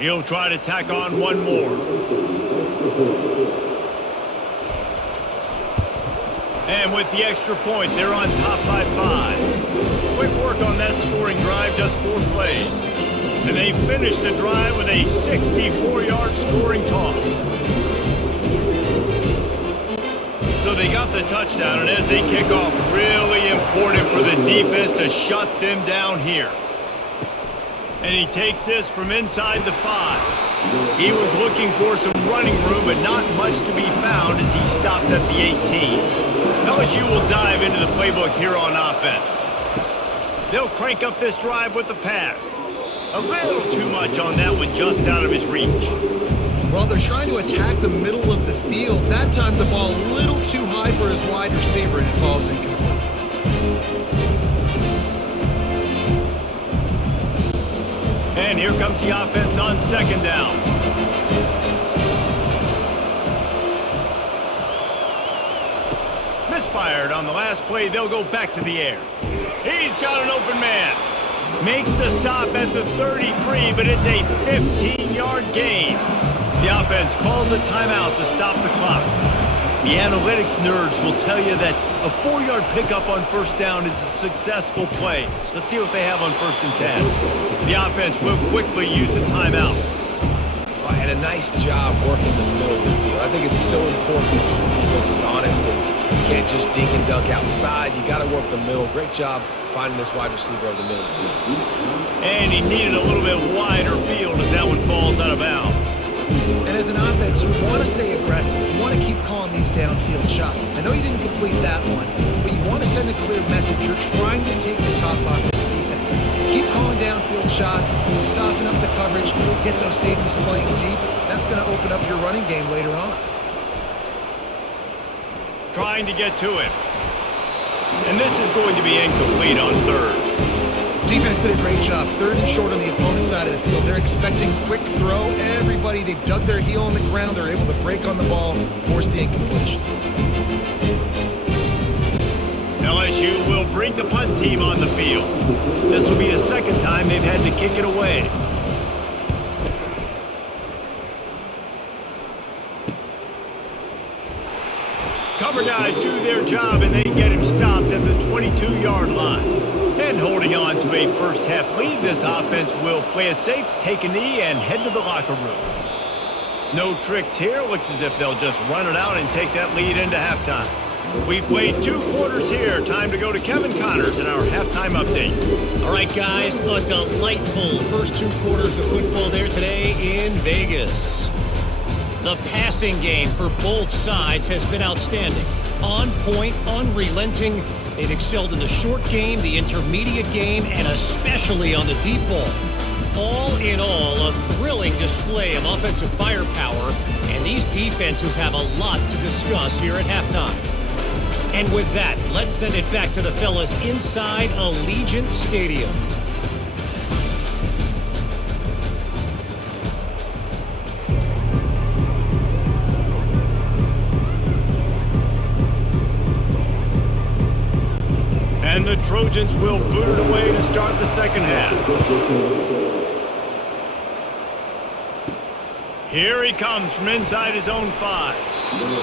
He'll try to tack on one more. And with the extra point, they're on top by 5. Quick work on that scoring drive, just 4 plays. And they finish the drive with a 64-yard scoring toss. So they got the touchdown, and as they kick off, really important for the defense to shut them down here. And he takes this from inside the 5. He was looking for some running room, but not much to be found as he stopped at the 18. LSU will dive into the playbook here on offense. They'll crank up this drive with the pass. A little too much on that one, just out of his reach. Well, they're trying to attack the middle of the field. That time the ball a little too high for his wide receiver, and it falls incomplete. And here comes the offense on second down. Misfired on the last play. They'll go back to the air. He's got an open man. Makes the stop at the 33, but it's a 15-yard gain. The offense calls a timeout to stop the clock. The analytics nerds will tell you that a 4-yard pickup on first down is a successful play. Let's see what they have on 1st and 10. The offense will quickly use the timeout. And a nice job working the middle of the field. I think it's so important to keep defenses honest, and you can't just dink and dunk outside. You got to work the middle. Great job finding this wide receiver over the middle of the field. And he needed a little bit wider field as that one falls out of bounds. And as an offense, you want to stay aggressive. You want to keep calling these downfield shots. I know you didn't complete that one, but you want to send a clear message. You're trying to take the top off this defense. You keep calling downfield shots, you soften up the coverage, get those safeties playing deep. That's going to open up your running game later on. Trying to get to him. And this is going to be incomplete on 3rd. Defense did a great job. 3rd and short on the opponent's side of the field. They're expecting quick throw. Everybody, they dug their heel on the ground. They're able to break on the ball, force the incompletion. LSU will bring the punt team on the field. This will be the 2nd time they've had to kick it away. Cover guys do their job, and they get him stopped at the 22-yard line. And holding on to a first-half lead, this offense will play it safe, take a knee, and head to the locker room. No tricks here. Looks as if they'll just run it out and take that lead into halftime. We've played 2 quarters here. Time to go to Kevin Connors in our halftime update. All right, guys, a delightful first 2 quarters of football there today in Vegas. The passing game for both sides has been outstanding. On point, unrelenting. They've excelled in the short game, the intermediate game, and especially on the deep ball. All in all, a thrilling display of offensive firepower, and these defenses have a lot to discuss here at halftime. And with that, let's send it back to the fellas inside Allegiant Stadium. And the Trojans will boot it away to start the 2nd half. Here he comes from inside his own 5.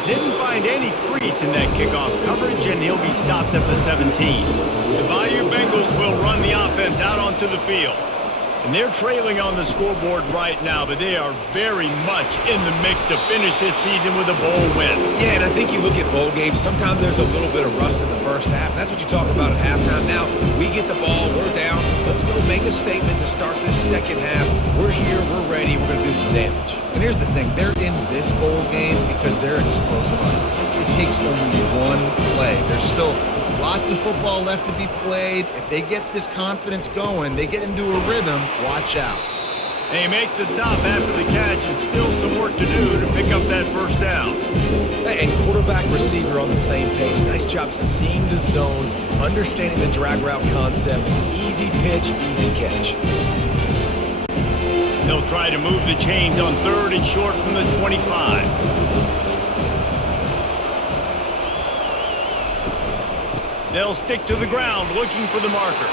Didn't find any crease in that kickoff coverage, and he'll be stopped at the 17. The Bayou Bengals will run the offense out onto the field. And they're trailing on the scoreboard right now, but they are very much in the mix to finish this season with a bowl win. Yeah, and I think you look at bowl games, sometimes there's a little bit of rust in the first half. That's what you talk about at halftime. Now, we get the ball, we're down. Let's go make a statement to start this 2nd half. We're here, we're ready, we're going to do some damage. And here's the thing, they're in this bowl game because they're explosive on offense. It takes only one play. There's still lots of football left to be played. If they get this confidence going, they get into a rhythm, watch out. They make the stop after the catch, and still some work to do to pick up that first down. And quarterback receiver on the same page. Nice job seeing the zone, understanding the drag route concept. Easy pitch, easy catch. They'll try to move the chains on 3rd and short from the 25. They'll stick to the ground looking for the marker.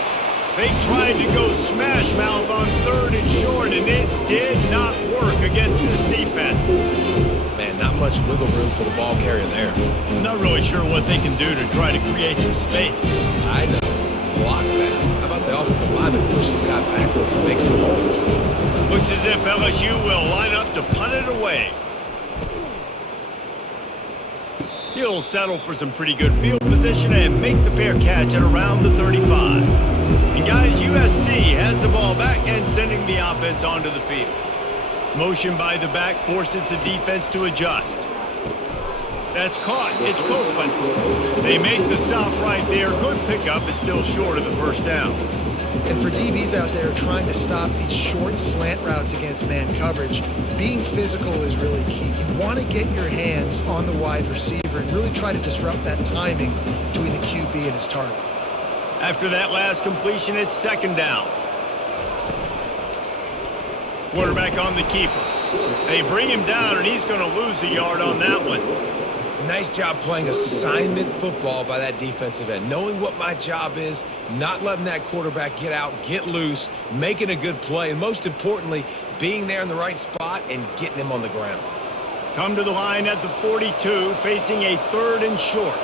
They tried to go smash mouth on 3rd and short, and it did not work against this defense. Man, not much wiggle room for the ball carrier there. I'm not really sure what they can do to try to create some space. I know. Block that. How about the offensive lineman push some guy backwards and make some holes? Looks as if LSU will line up to punt it away. He'll settle for some pretty good field position and make the fair catch at around the 35. And guys, USC has the ball back and sending the offense onto the field. Motion by the back forces the defense to adjust. That's caught. It's Copeland. They make the stop right there. Good pickup. It's still short of the first down. And for DBs out there trying to stop these short slant routes against man coverage, being physical is really key. You want to get your hands on the wide receiver and really try to disrupt that timing between the QB and his target. After that last completion, it's second down. Quarterback on the keeper. They bring him down, and he's going to lose a yard on that one. Nice job playing assignment football by that defensive end. Knowing what my job is, not letting that quarterback get out, get loose, making a good play, and most importantly, being there in the right spot and getting him on the ground. Come to the line at the 42, facing a 3rd and short.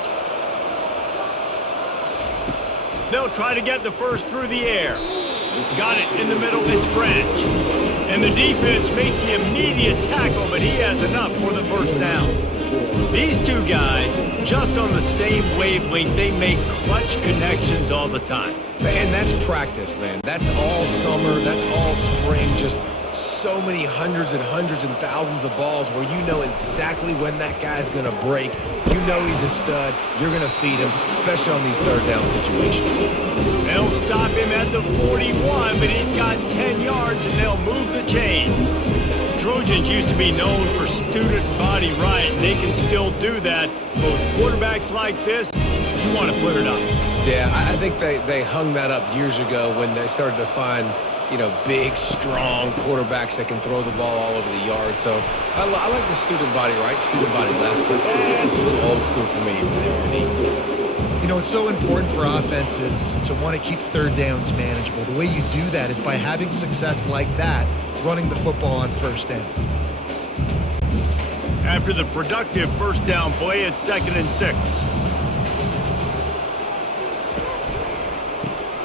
They'll try to get the first through the air. Got it in the middle, it's Branch. And the defense makes the immediate tackle, but he has enough for the first down. These two guys, just on the same wavelength, they make clutch connections all the time. And that's practice, man. That's all summer, that's all spring, just so many hundreds and thousands of balls where you know exactly when that guy's going to break. You know he's a stud. You're going to feed him, especially on these third down situations. They'll stop him at the 41, but he's got 10 yards, and they'll move the chains. Trojans used to be known for student body right, and they can still do that. Both quarterbacks like this, you want to put it up. Yeah, I think they hung that up years ago when they started to find, you know, big, strong quarterbacks that can throw the ball all over the yard. So I like the student body right, student body left, but that's a little old school for me. You know, it's so important for offenses to want to keep third downs manageable. The way you do that is by having success like that, running the football on first down. After the productive first down play, it's 2nd and 6.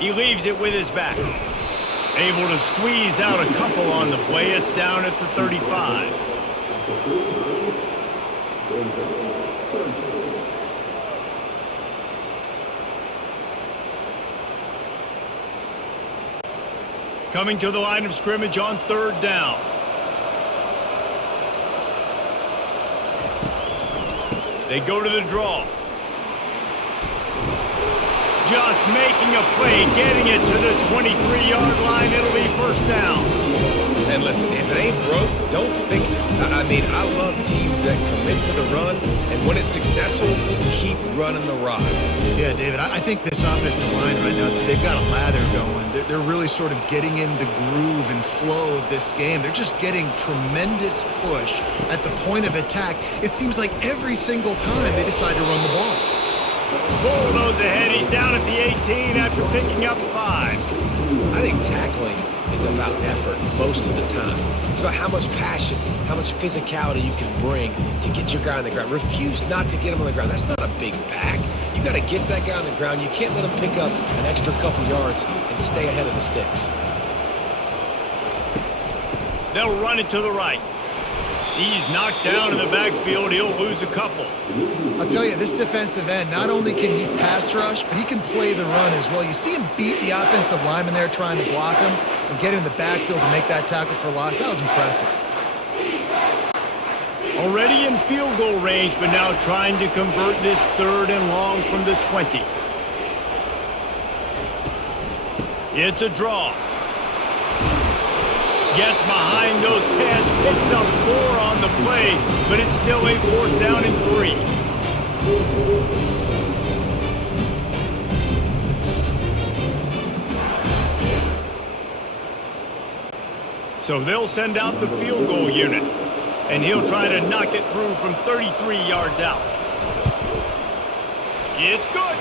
He leaves it with his back. Able to squeeze out a couple on the play. It's down at the 35. Coming to the line of scrimmage on 3rd down. They go to the draw. Just making a play, getting it to the 23-yard line. It'll be first down. And listen, if it ain't broke, don't fix it. I mean, I love teams that commit to the run, and when it's successful, keep running the rock. Yeah, David, I think this offensive line right now, they've got a lather going. They're really sort of getting in the groove and flow of this game. They're just getting tremendous push at the point of attack. It seems like every single time they decide to run the ball. Bulldoze ahead. He's down at the 18 after picking up 5. I think tackling is about effort most of the time. It's about how much passion, how much physicality you can bring to get your guy on the ground. Refuse not to get him on the ground. That's not a big back. You got to get that guy on the ground. You can't let him pick up an extra couple yards and stay ahead of the sticks. They'll run it to the right. He's knocked down in the backfield. He'll lose a couple. I'll tell you, this defensive end, not only can he pass rush, but he can play the run as well. You see him beat the offensive lineman there trying to block him and get in the backfield to make that tackle for loss. That was impressive. Already in field goal range, but now trying to convert this 3rd and long from the 20. It's a draw. Gets behind those pads, picks up 4 on the play, but it's still a 4th down and 3. So they'll send out the field goal unit, and he'll try to knock it through from 33 yards out. It's good.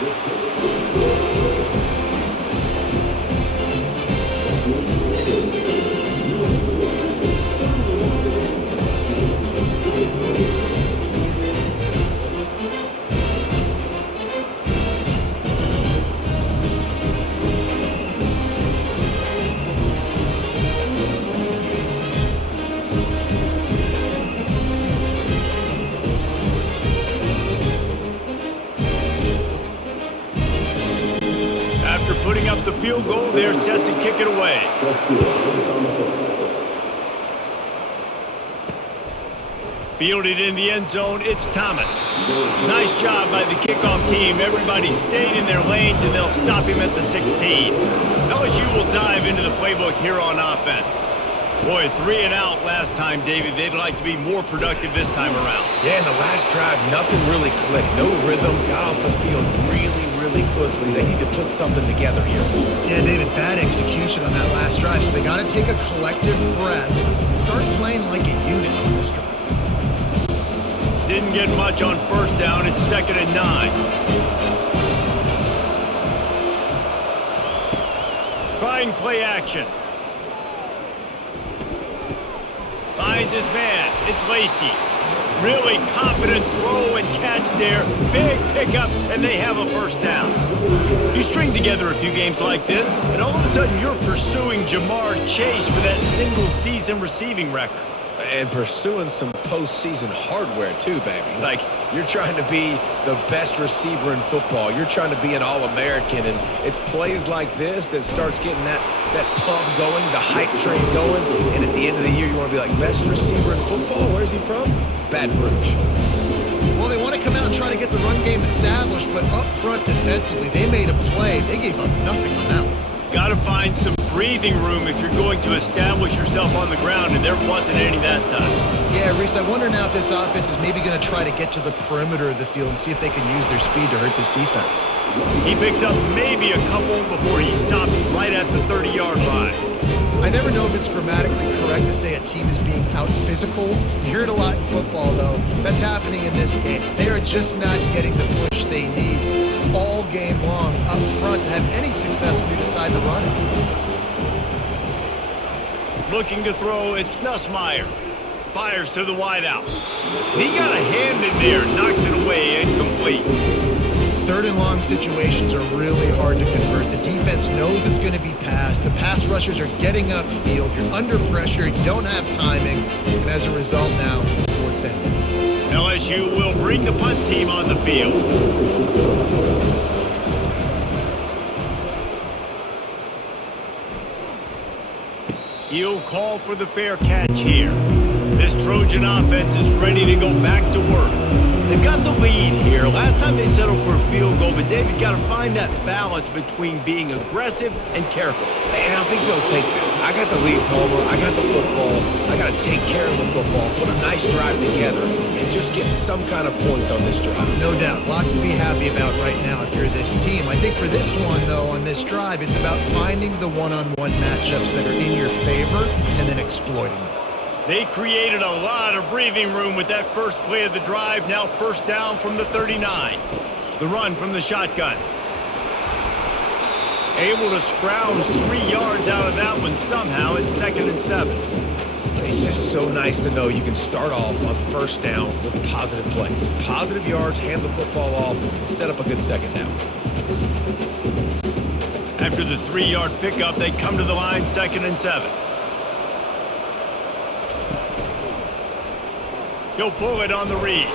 Putting up the field goal, they're set to kick it away. Fielded in the end zone, it's Thomas. Nice job by the kickoff team. Everybody stayed in their lanes, and they'll stop him at the 16. LSU will dive into the playbook here on offense. Boy, 3 and out last time, David. They'd like to be more productive this time around. Yeah, in the last drive, nothing really clicked. No rhythm, got off the field really quickly. They need to put something together here. Yeah, David, bad execution on that last drive, so they got to take a collective breath and start playing like a unit on this drive. Didn't get much on first down. It's 2nd and 9. Trying play action. Finds his man. It's Lacey. Really confident throw and catch there. Big pickup, and they have a first down. You string together a few games like this, and all of a sudden you're pursuing Jamar Chase for that single-season receiving record. And pursuing some postseason hardware too, baby. Like, you're trying to be the best receiver in football. You're trying to be an All-American, and it's plays like this that starts getting that pump going, the hype train going, and at the end of the year, you want to be like, best receiver in football? Where's he from? Baton Rouge. Well, they want to come out and try to get the run game established, but up front defensively, they made a play. They gave up nothing on that one. Got to find some breathing room if you're going to establish yourself on the ground, and there wasn't any that time. Yeah, Reese, I wonder now if this offense is maybe going to try to get to the perimeter of the field and see if they can use their speed to hurt this defense. He picks up maybe a couple before he stopped right at the 30-yard line. I never know if it's grammatically correct to say a team is being out-physicaled. You hear it a lot in football, though. That's happening in this game. They are just not getting the push they need all game long up front to have any success when you decide to run it. Looking to throw, it's Nussmeier. Fires to the wideout. He got a hand in there, knocks it away, incomplete. 3rd and long situations are really hard to convert. The defense knows it's going to be passed. The pass rushers are getting upfield. You're under pressure. You don't have timing. And as a result now, 4th down. LSU will bring the punt team on the field. He'll call for the fair catch here. This Trojan offense is ready to go back to work. They've got the lead here. Last time they settled for a field goal, but David got to find that balance between being aggressive and careful. And I think they'll take that. I got the lead, Palmer. I got the football. I got to take care of the football, put a nice drive together, and just get some kind of points on this drive. No doubt. Lots to be happy about right now if you're this team. I think for this one, though, on this drive, it's about finding the one-on-one matchups that are in your favor and then exploiting them. They created a lot of breathing room with that first play of the drive. Now 1st down from the 39. The run from the shotgun. Able to scrounge 3 yards out of that one somehow. It's 2nd and 7. It's just so nice to know you can start off on 1st down with positive plays. Positive yards, hand the football off, set up a good 2nd down. After the 3-yard pickup, they come to the line 2nd and 7. He'll pull it on the read.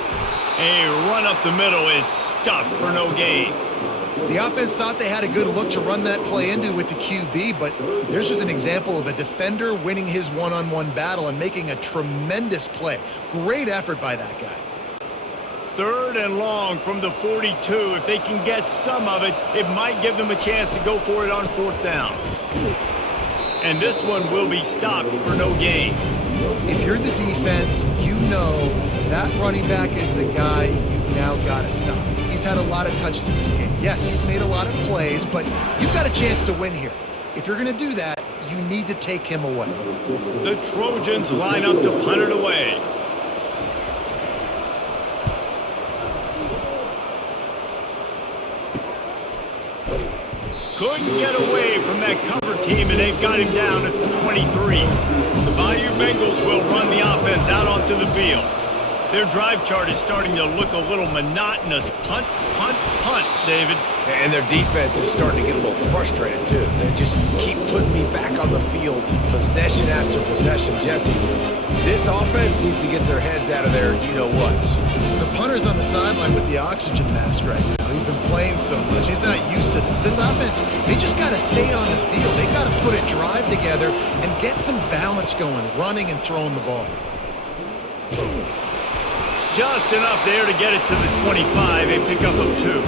A run up the middle is stuffed for no gain. The offense thought they had a good look to run that play into with the QB, but there's just an example of a defender winning his one-on-one battle and making a tremendous play. Great effort by that guy. 3rd and long from the 42. If they can get some of it, it might give them a chance to go for it on 4th down. And this one will be stopped for no gain. If you're the defense, you know that running back is the guy you've now got to stop. He's had a lot of touches in this game. Yes, he's made a lot of plays, but you've got a chance to win here. If you're going to do that, you need to take him away. The Trojans line up to punt it away. Couldn't get away from that cover team, and they've got him down at the 23. The Bayou Bengals will run the offense out onto the field. Their drive chart is starting to look a little monotonous. Punt, punt, punt, David. And their defense is starting to get a little frustrated, too. They just keep putting me back on the field, possession after possession. Jesse, this offense needs to get their heads out of their you-know-whats. The punter's on the sideline with the oxygen mask right now. He's been playing so much. He's not used to this. This offense, they just got to stay on the field. They got to put a drive together and get some balance going, running and throwing the ball. Just enough there to get it to the 25, a pickup of 2.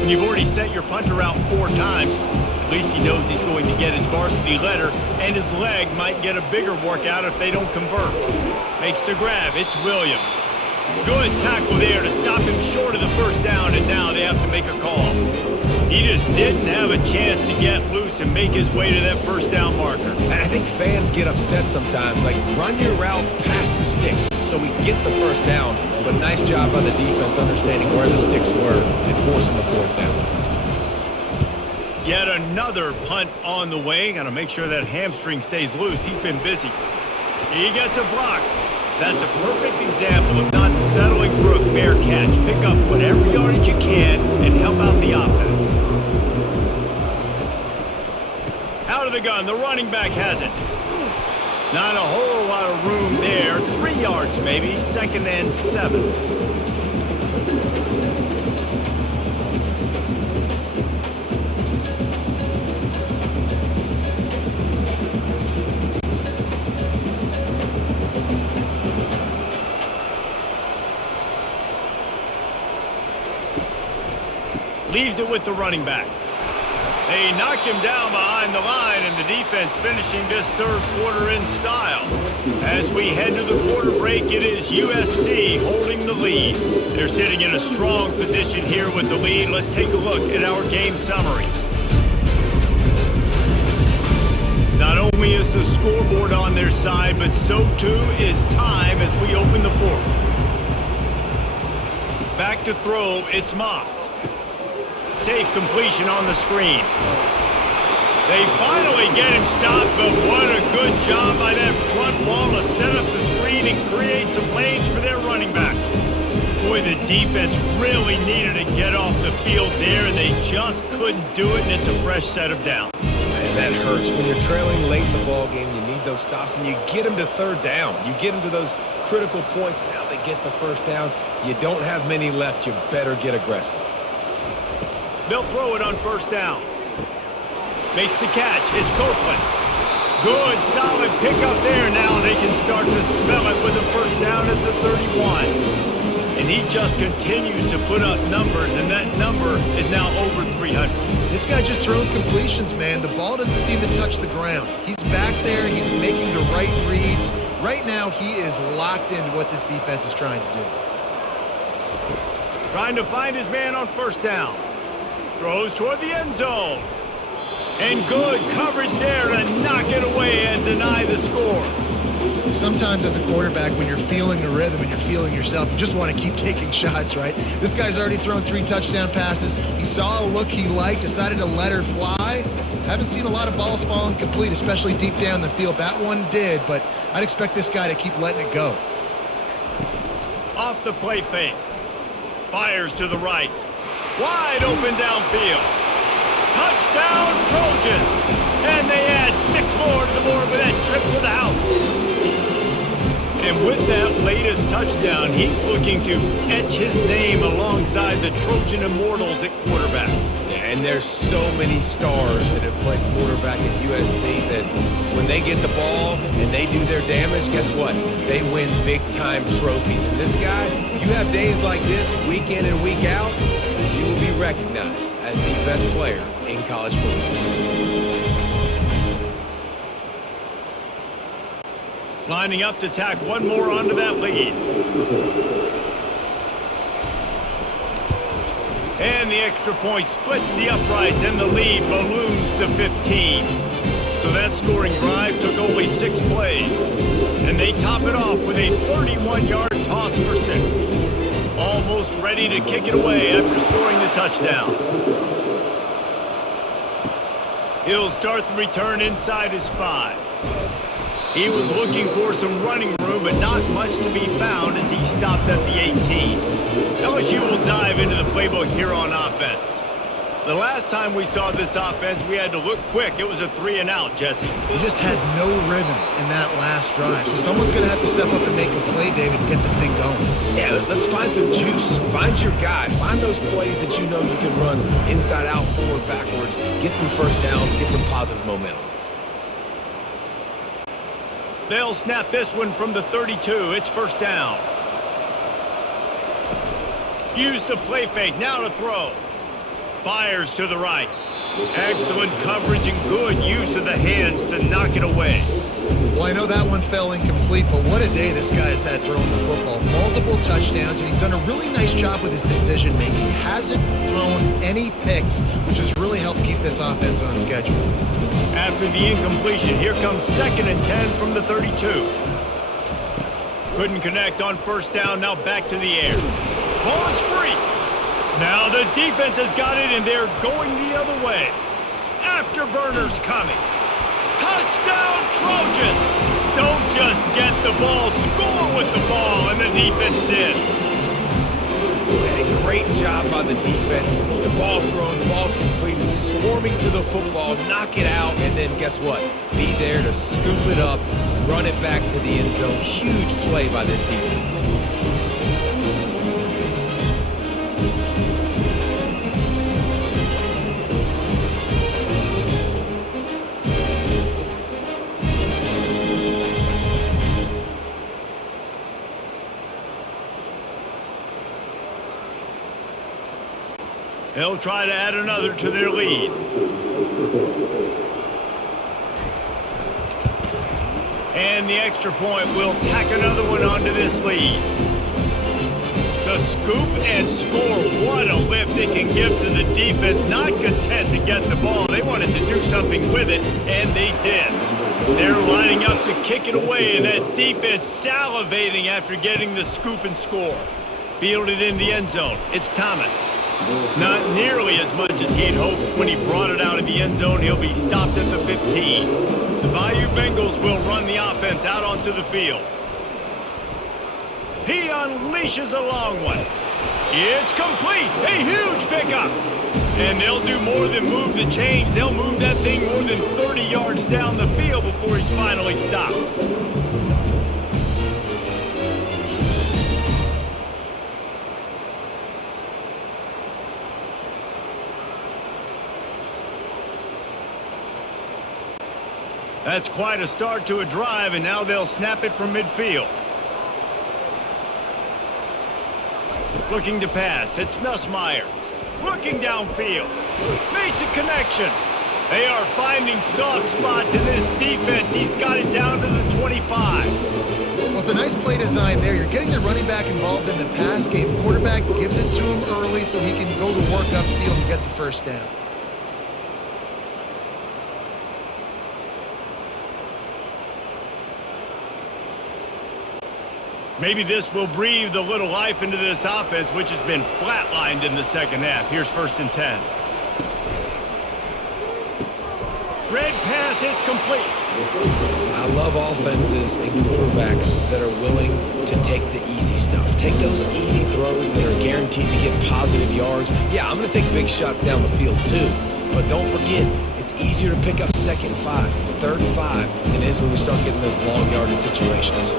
When you've already sent your punter out 4 times, at least he knows he's going to get his varsity letter, and his leg might get a bigger workout if they don't convert. Makes the grab. It's Williams. Good tackle there to stop him short of the first down, and now they have to make a call. He just didn't have a chance to get loose and make his way to that first down marker. And I think fans get upset sometimes. Like, run your route past the sticks so we get the first down. But nice job by the defense understanding where the sticks were and forcing the 4th down. Yet another punt on the way. Got to make sure that hamstring stays loose. He's been busy. He gets a block. That's a perfect example of not settling for a fair catch. Pick up whatever yardage you can and help out the offense. Out of the gun, the running back has it. Not a whole lot of room there. 3 yards maybe, 2nd and 7. Leaves it with the running back. They knock him down behind the line, and the defense finishing this 3rd quarter in style. As we head to the quarter break, it is USC holding the lead. They're sitting in a strong position here with the lead. Let's take a look at our game summary. Not only is the scoreboard on their side, but so too is time as we open the 4th. Back to throw, it's Moss. Safe completion on the screen. They finally get him stopped, but what a good job by that front wall to set up the screen and create some lanes for their running back. Boy, the defense really needed to get off the field there, and they just couldn't do it, and it's a fresh set of downs. Man, that hurts. When you're trailing late in the ball game, you need those stops, and you get them to 3rd down. You get them to those critical points. Now they get the first down. You don't have many left. You better get aggressive. They'll throw it on 1st down. Makes the catch. It's Copeland. Good, solid pickup there. Now they can start to smell it with the first down at the 31. And he just continues to put up numbers, and that number is now over 300. This guy just throws completions, man. The ball doesn't seem to touch the ground. He's back there. He's making the right reads. Right now, he is locked into what this defense is trying to do. Trying to find his man on 1st down. Throws toward the end zone. And good coverage there to knock it away and deny the score. Sometimes as a quarterback, when you're feeling the rhythm and you're feeling yourself, you just want to keep taking shots, right? This guy's already thrown 3 touchdown passes. He saw a look he liked, decided to let her fly. Haven't seen a lot of balls falling complete, especially deep down the field. That one did, but I'd expect this guy to keep letting it go. Off the play fake. Fires to the right. Wide open downfield. Touchdown Trojans. And they add 6 more to the board with that trip to the house. And with that latest touchdown, he's looking to etch his name alongside the Trojan Immortals at quarterback. Yeah, and there's so many stars that have played quarterback at USC that when they get the ball and they do their damage, guess what? They win big-time trophies. And this guy, you have days like this, week in and week out, you will be recognized as the best player in college football. Lining up to tack one more onto that lead. And the extra point splits the uprights, and the lead balloons to 15. So that scoring drive took only 6 plays. And they top it off with a 31-yard toss for 6. Almost ready to kick it away after scoring the touchdown. He'll start the return inside his 5. He was looking for some running room, but not much to be found as he stopped at the 18. LSU will dive into the playbook here on offense. The last time we saw this offense, we had to look quick. It was a 3-and-out, Jesse. He just had no rhythm in that last drive. So someone's going to have to step up and make a play, David, to get this thing going. Yeah, let's find some juice. Find your guy. Find those plays that you know you can run inside out, forward, backwards. Get some first downs. Get some positive momentum. They'll snap this one from the 32. It's first down. Use the play fake. Now to throw. Fires to the right. Excellent coverage and good use of the hands to knock it away. Well, I know that one fell incomplete, but what a day this guy has had throwing the football. Multiple touchdowns, and he's done a really nice job with his decision-making. He hasn't thrown any picks, which has really helped keep this offense on schedule. After the incompletion, here comes 2nd and 10 from the 32. Couldn't connect on first down, now back to the air. Ball is free. Now the defense has got it, and they're going the other way. Afterburners coming. Touchdown, Trojans! Don't just get the ball, score with the ball, and the defense did. Man, great job by the defense. The ball's thrown, the ball's completed, swarming to the football, knock it out, and then guess what? Be there to scoop it up, run it back to the end zone. Huge play by this defense. They'll try to add another to their lead. And the extra point will tack another one onto this lead. The scoop and score. What a lift it can give to the defense. Not content to get the ball. They wanted to do something with it, and they did. They're lining up to kick it away, and that defense salivating after getting the scoop and score. Fielded in the end zone. It's Thomas. Not nearly as much as he'd hoped when he brought it out of the end zone. He'll be stopped at the 15. The Bayou Bengals will run the offense out onto the field. He unleashes a long one. It's complete. A huge pickup. And they'll do more than move the chains. They'll move that thing more than 30 yards down the field before he's finally stopped. That's quite a start to a drive, and now they'll snap it from midfield. Looking to pass, it's Nussmeier. Looking downfield, makes a connection. They are finding soft spots in this defense. He's got it down to the 25. Well, it's a nice play design there. You're getting the running back involved in the pass game. Quarterback gives it to him early so he can go to work upfield and get the first down. Maybe this will breathe a little life into this offense, which has been flatlined in the second half. Here's 1st and 10. Red pass, it's complete. I love offenses and quarterbacks that are willing to take the easy stuff. Take those easy throws that are guaranteed to get positive yards. Yeah, I'm going to take big shots down the field too. But don't forget, it's easier to pick up 2nd and 5, 3rd and 5 than it is when we start getting those long yardage situations.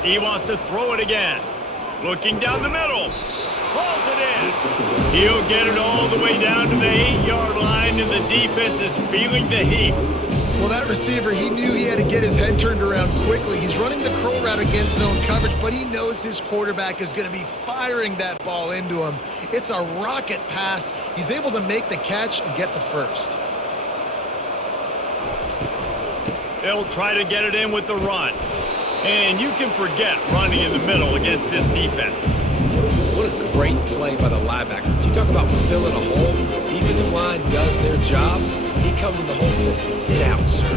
He wants to throw it again. Looking down the middle. Pulls it in. He'll get it all the way down to the 8-yard line, and the defense is feeling the heat. Well, that receiver, he knew he had to get his head turned around quickly. He's running the curl route against zone coverage, but he knows his quarterback is going to be firing that ball into him. It's a rocket pass. He's able to make the catch and get the first. They'll try to get it in with the run. And you can forget running in the middle against this defense. What a great play by the linebacker. You talk about filling a hole. Defensive line does their jobs. He comes in the hole and says, sit out, sir.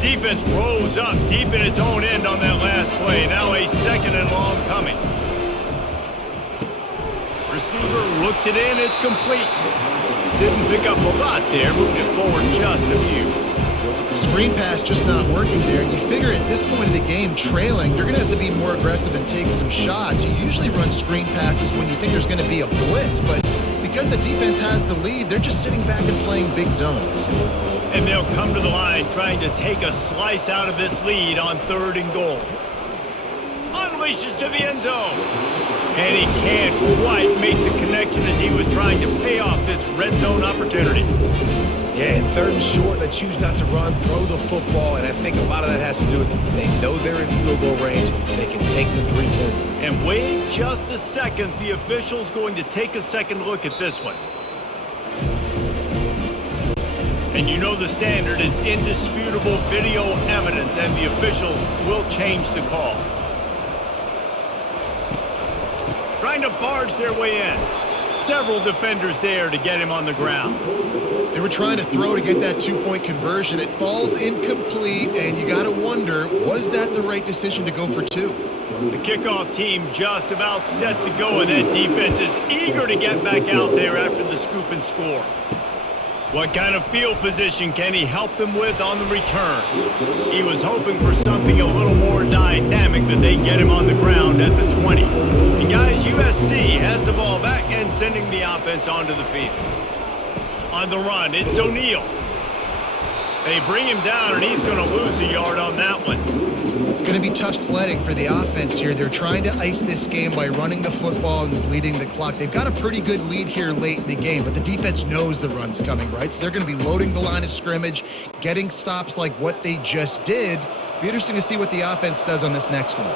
Defense rolls up deep in its own end on that last play. Now a 2nd and long coming. Receiver looks it in. It's complete. Didn't pick up a lot there. Moved it forward just a few. Screen pass just not working there. You figure at this point of the game, trailing, you're going to have to be more aggressive and take some shots. You usually run screen passes when you think there's going to be a blitz, but because the defense has the lead, they're just sitting back and playing big zones. And they'll come to the line trying to take a slice out of this lead on 3rd and goal. Unleashes to the end zone. And he can't quite make the connection as he was trying to pay off this red zone opportunity. Yeah, and 3rd and short, they choose not to run, throw the football, and I think a lot of that has to do with they know they're in field goal range. They can take the 3-point. And wait just a second. The official's going to take a second look at this one. And you know the standard is indisputable video evidence, and the officials will change the call. Trying to barge their way in. Several defenders there to get him on the ground. They were trying to throw to get that 2-point conversion. It falls incomplete, and you got to wonder, was that the right decision to go for 2? The kickoff team just about set to go, and that defense is eager to get back out there after the scoop and score. What kind of field position can he help them with on the return? He was hoping for something a little more dynamic than they get him on the ground at the 20. And guys, USC has the ball back and sending the offense onto the field. On the run, it's O'Neal. They bring him down, and he's going to lose a yard on that one. It's going to be tough sledding for the offense here. They're trying to ice this game by running the football and bleeding the clock. They've got a pretty good lead here late in the game, but the defense knows the run's coming, right? So they're going to be loading the line of scrimmage, getting stops like what they just did. Be interesting to see what the offense does on this next one.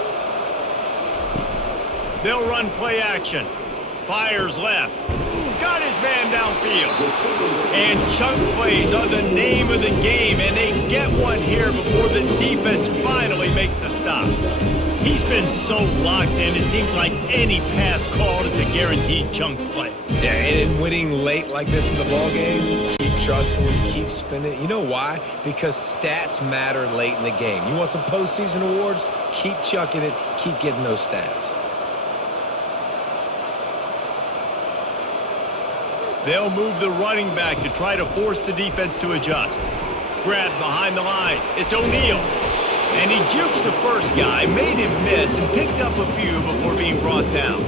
They'll run play action. Fires left. Got his man downfield. And chunk plays are the name of the game, and they get one here before the defense finally makes a stop. He's been so locked in, it seems like any pass called is a guaranteed chunk play. Yeah, and winning late like this in the ball game, keep trusting him, keep spinning. You know why? Because stats matter late in the game. You want some postseason awards? Keep chucking it, keep getting those stats. They'll move the running back to try to force the defense to adjust. Grabbed behind the line. It's O'Neal. And he jukes the first guy, made him miss, and picked up a few before being brought down.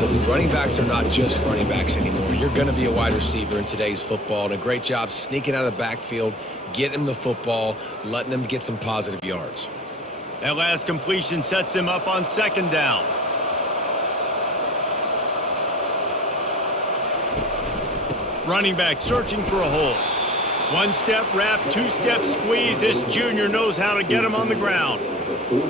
Listen, running backs are not just running backs anymore. You're going to be a wide receiver in today's football, and a great job sneaking out of the backfield, getting him the football, letting him get some positive yards. That last completion sets him up on 2nd down. Running back searching for a hole. 1-step wrap, 2-step squeeze. This junior knows how to get him on the ground.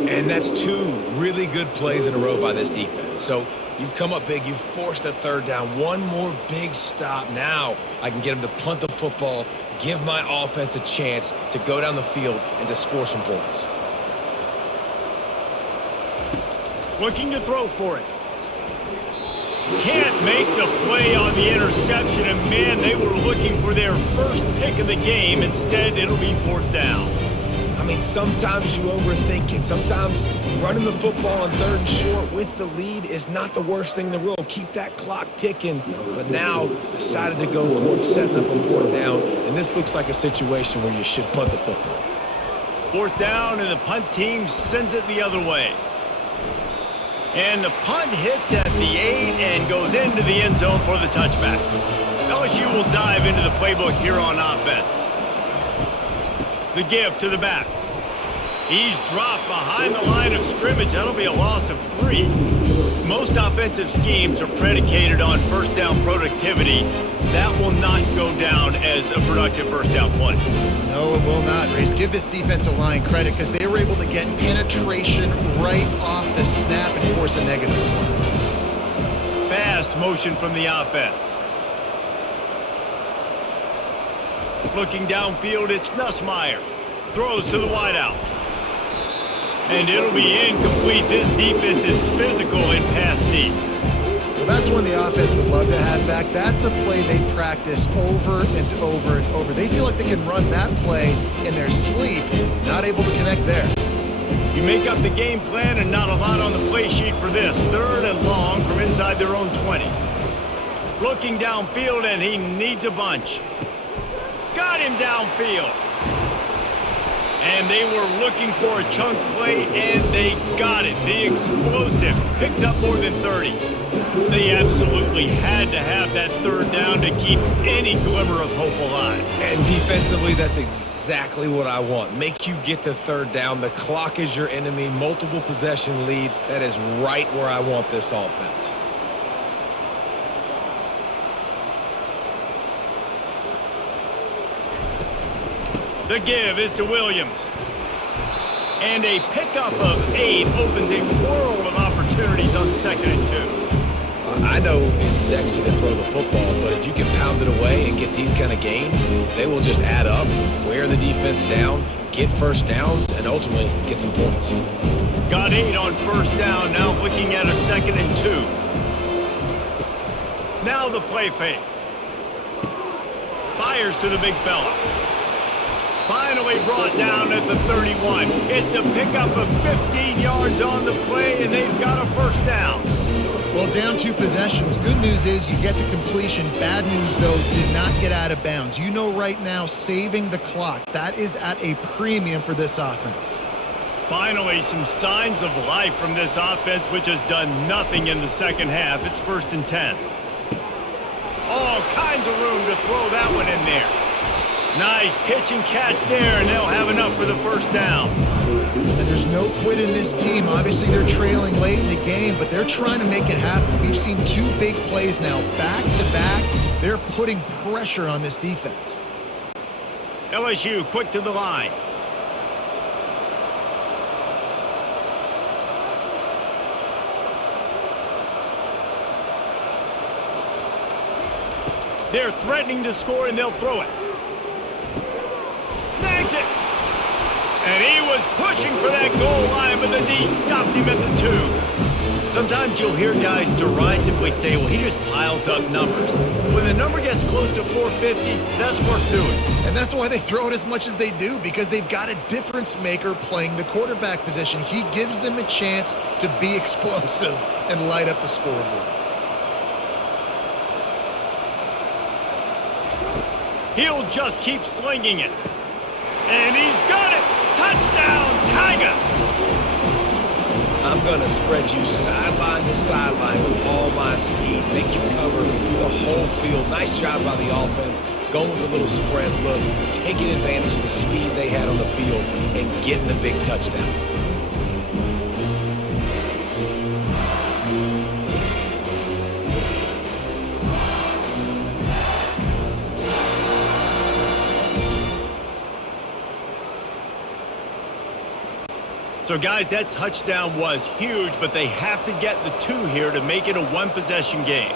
And that's 2 really good plays in a row by this defense. So you've come up big. You've forced a 3rd down. One more big stop. Now I can get him to punt the football, give my offense a chance to go down the field and to score some points. Looking to throw for it. Can't make the play on the interception, and man, they were looking for their first pick of the game. Instead, it'll be 4th down. I mean, sometimes you overthink it. Sometimes running the football on 3rd and short with the lead is not the worst thing in the world. Keep that clock ticking. But now decided to go for it, setting up a 4th down, and this looks like a situation where you should punt the football. 4th down, and the punt team sends it the other way. And the punt hits at the 8 and goes into the end zone for the touchback. LSU will dive into the playbook here on offense. The give to the back. He's dropped behind the line of scrimmage. That'll be a loss of 3. Most offensive schemes are predicated on 1st down productivity. That will not go down as a productive 1st down play. No, it will not, Reese. Give this defensive line credit because they were able to get penetration right off the snap and force a negative play. Fast motion from the offense. Looking downfield, it's Nussmeier. Throws to the wideout. And it'll be incomplete. This defense is physical in pass deep. Well, that's one the offense would love to have back. That's a play they practice over and over and over. They feel like they can run that play in their sleep, not able to connect there. You make up the game plan and not a lot on the play sheet for this. 3rd and long from inside their own 20. Looking downfield, and he needs a bunch. Got him downfield. And they were looking for a chunk play, and they got it. The explosive picks up more than 30. They absolutely had to have that third down to keep any glimmer of hope alive. And defensively, that's exactly what I want. Make you get the third down. The clock is your enemy. Multiple possession lead. That is right where I want this offense. The give is to Williams. And a pickup of 8 opens a world of opportunities on 2nd and 2. I know it's sexy to throw the football, but if you can pound it away and get these kind of gains, they will just add up, wear the defense down, get first downs, and ultimately get some points. Got 8 on 1st down, now looking at a 2nd and 2. Now the play fake. Fires to the big fella. Finally brought down at the 31. It's a pickup of 15 yards on the play, and they've got a 1st down. Well, down 2 possessions. Good news is you get the completion. Bad news, though, did not get out of bounds. You know right now, saving the clock, that is at a premium for this offense. Finally, some signs of life from this offense, which has done nothing in the second half. It's 1st and 10. All kinds of room to throw that one in there. Nice pitch and catch there, and they'll have enough for the 1st down. And there's no quit in this team. Obviously, they're trailing late in the game, but they're trying to make it happen. We've seen 2 big plays now, back-to-back. They're putting pressure on this defense. LSU quick to the line. They're threatening to score, and they'll throw it. Snags it. And he was pushing for that goal line, but the D stopped him at the 2. Sometimes you'll hear guys derisively say, well, he just piles up numbers. When the number gets close to 450, that's worth doing. And that's why they throw it as much as they do, because they've got a difference maker playing the quarterback position. He gives them a chance to be explosive and light up the scoreboard. He'll just keep slinging it. And he's got it. Touchdown, Tigers. I'm going to spread you sideline to sideline with all my speed, make you cover the whole field. Nice job by the offense, going with a little spread look, taking advantage of the speed they had on the field, and getting the big touchdown. So, guys, that touchdown was huge, but they have to get the 2 here to make it a 1-possession game.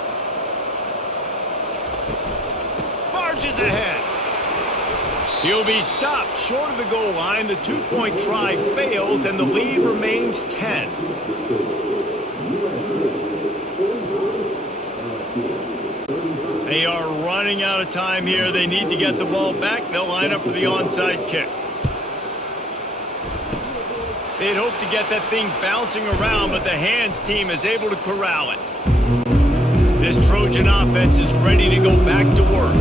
Marches ahead. He'll be stopped short of the goal line. The 2-point try fails, and the lead remains 10. They are running out of time here. They need to get the ball back. They'll line up for the onside kick. They'd hope to get that thing bouncing around, but the hands team is able to corral it. This Trojan offense is ready to go back to work.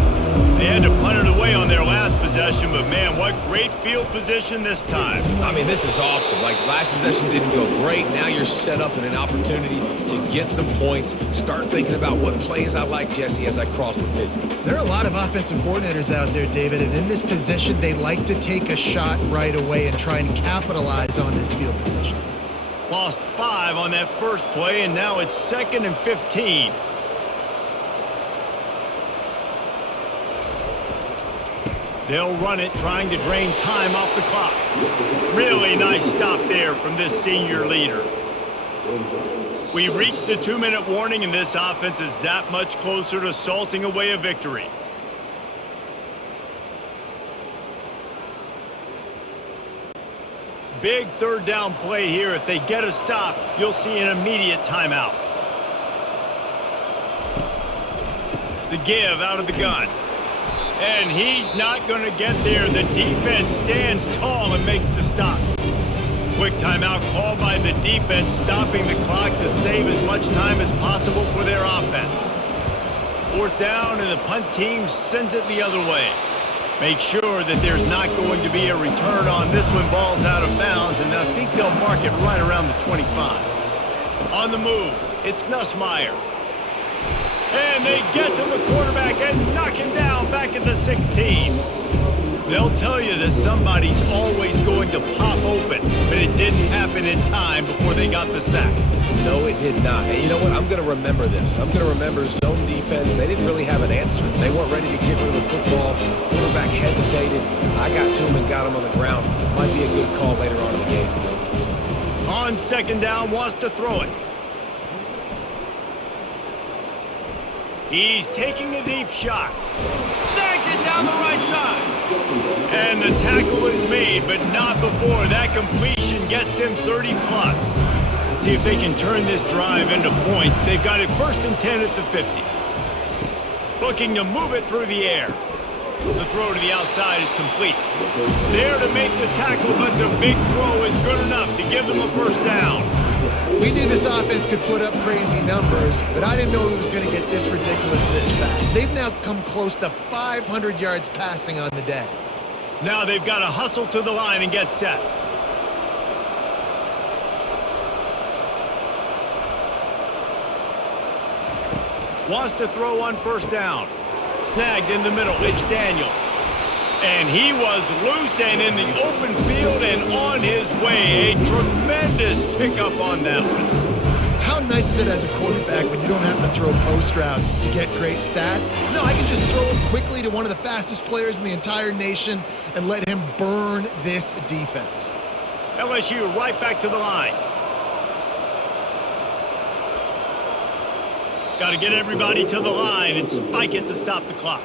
They had to punt it away on their last possession, but man, what great field position this time. I mean, this is awesome. Like, last possession didn't go great. Now you're set up in an opportunity to get some points. Start thinking about what plays I like, Jesse, as I cross the 50. There are a lot of offensive coordinators out there, David, and in this position, they like to take a shot right away and try and capitalize on this field position. Lost 5 on that first play, and now it's 2nd and 15. They'll run it, trying to drain time off the clock. Really nice stop there from this senior leader. We've reached the 2-minute warning, and this offense is that much closer to salting away a victory. Big 3rd down play here. If they get a stop, you'll see an immediate timeout. The give out of the gun. And he's not going to get there. The defense stands tall and makes the stop. Quick timeout called by the defense, stopping the clock to save as much time as possible for their offense. 4th down, and the punt team sends it the other way. Make sure that there's not going to be a return on this when ball's out of bounds, and I think they'll mark it right around the 25. On the move, it's Nussmeier. And they get to the quarterback and knock him down back at the 16. They'll tell you that somebody's always going to pop open, but it didn't happen in time before they got the sack. No, it did not. And you know what? I'm going to remember this. I'm going to remember zone defense. They didn't really have an answer. They weren't ready to get rid of the football. Quarterback hesitated. I got to him and got him on the ground. Might be a good call later on in the game. On second down, wants to throw it. He's taking a deep shot. Snags it down the right side. And the tackle is made, but not before that completion gets them 30+. See if they can turn this drive into points. They've got it 1st and 10 at the 50. Looking to move it through the air. The throw to the outside is complete. There to make the tackle, but the big throw is good enough to give them a 1st down. We knew this offense could put up crazy numbers, but I didn't know it was going to get this ridiculous this fast. They've now come close to 500 yards passing on the day. Now they've got to hustle to the line and get set. Wants to throw on 1st down. Snagged in the middle. It's Daniels. And he was loose and in the open field and on his way. A tremendous pickup on that one. How nice is it as a quarterback when you don't have to throw post routes to get great stats? No, I can just throw it quickly to one of the fastest players in the entire nation and let him burn this defense. LSU right back to the line. Got to get everybody to the line and spike it to stop the clock.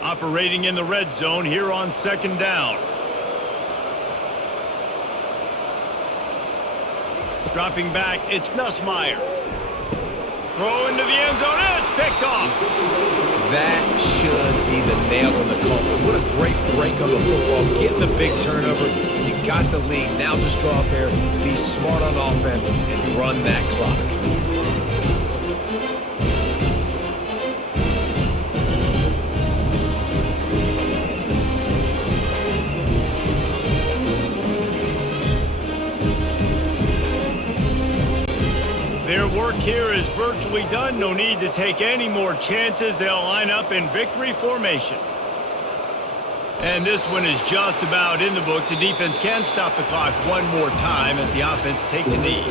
Operating in the red zone here on 2nd down. Dropping back, it's Nussmeier. Throw into the end zone, and it's picked off. That should be the nail in the coffin. What a great break on the football. Get the big turnover. You got the lead. Now just go out there, be smart on offense, and run that clock. Their work here is virtually done. No need to take any more chances. They'll line up in victory formation. And this one is just about in the books. The defense can stop the clock one more time as the offense takes a knee.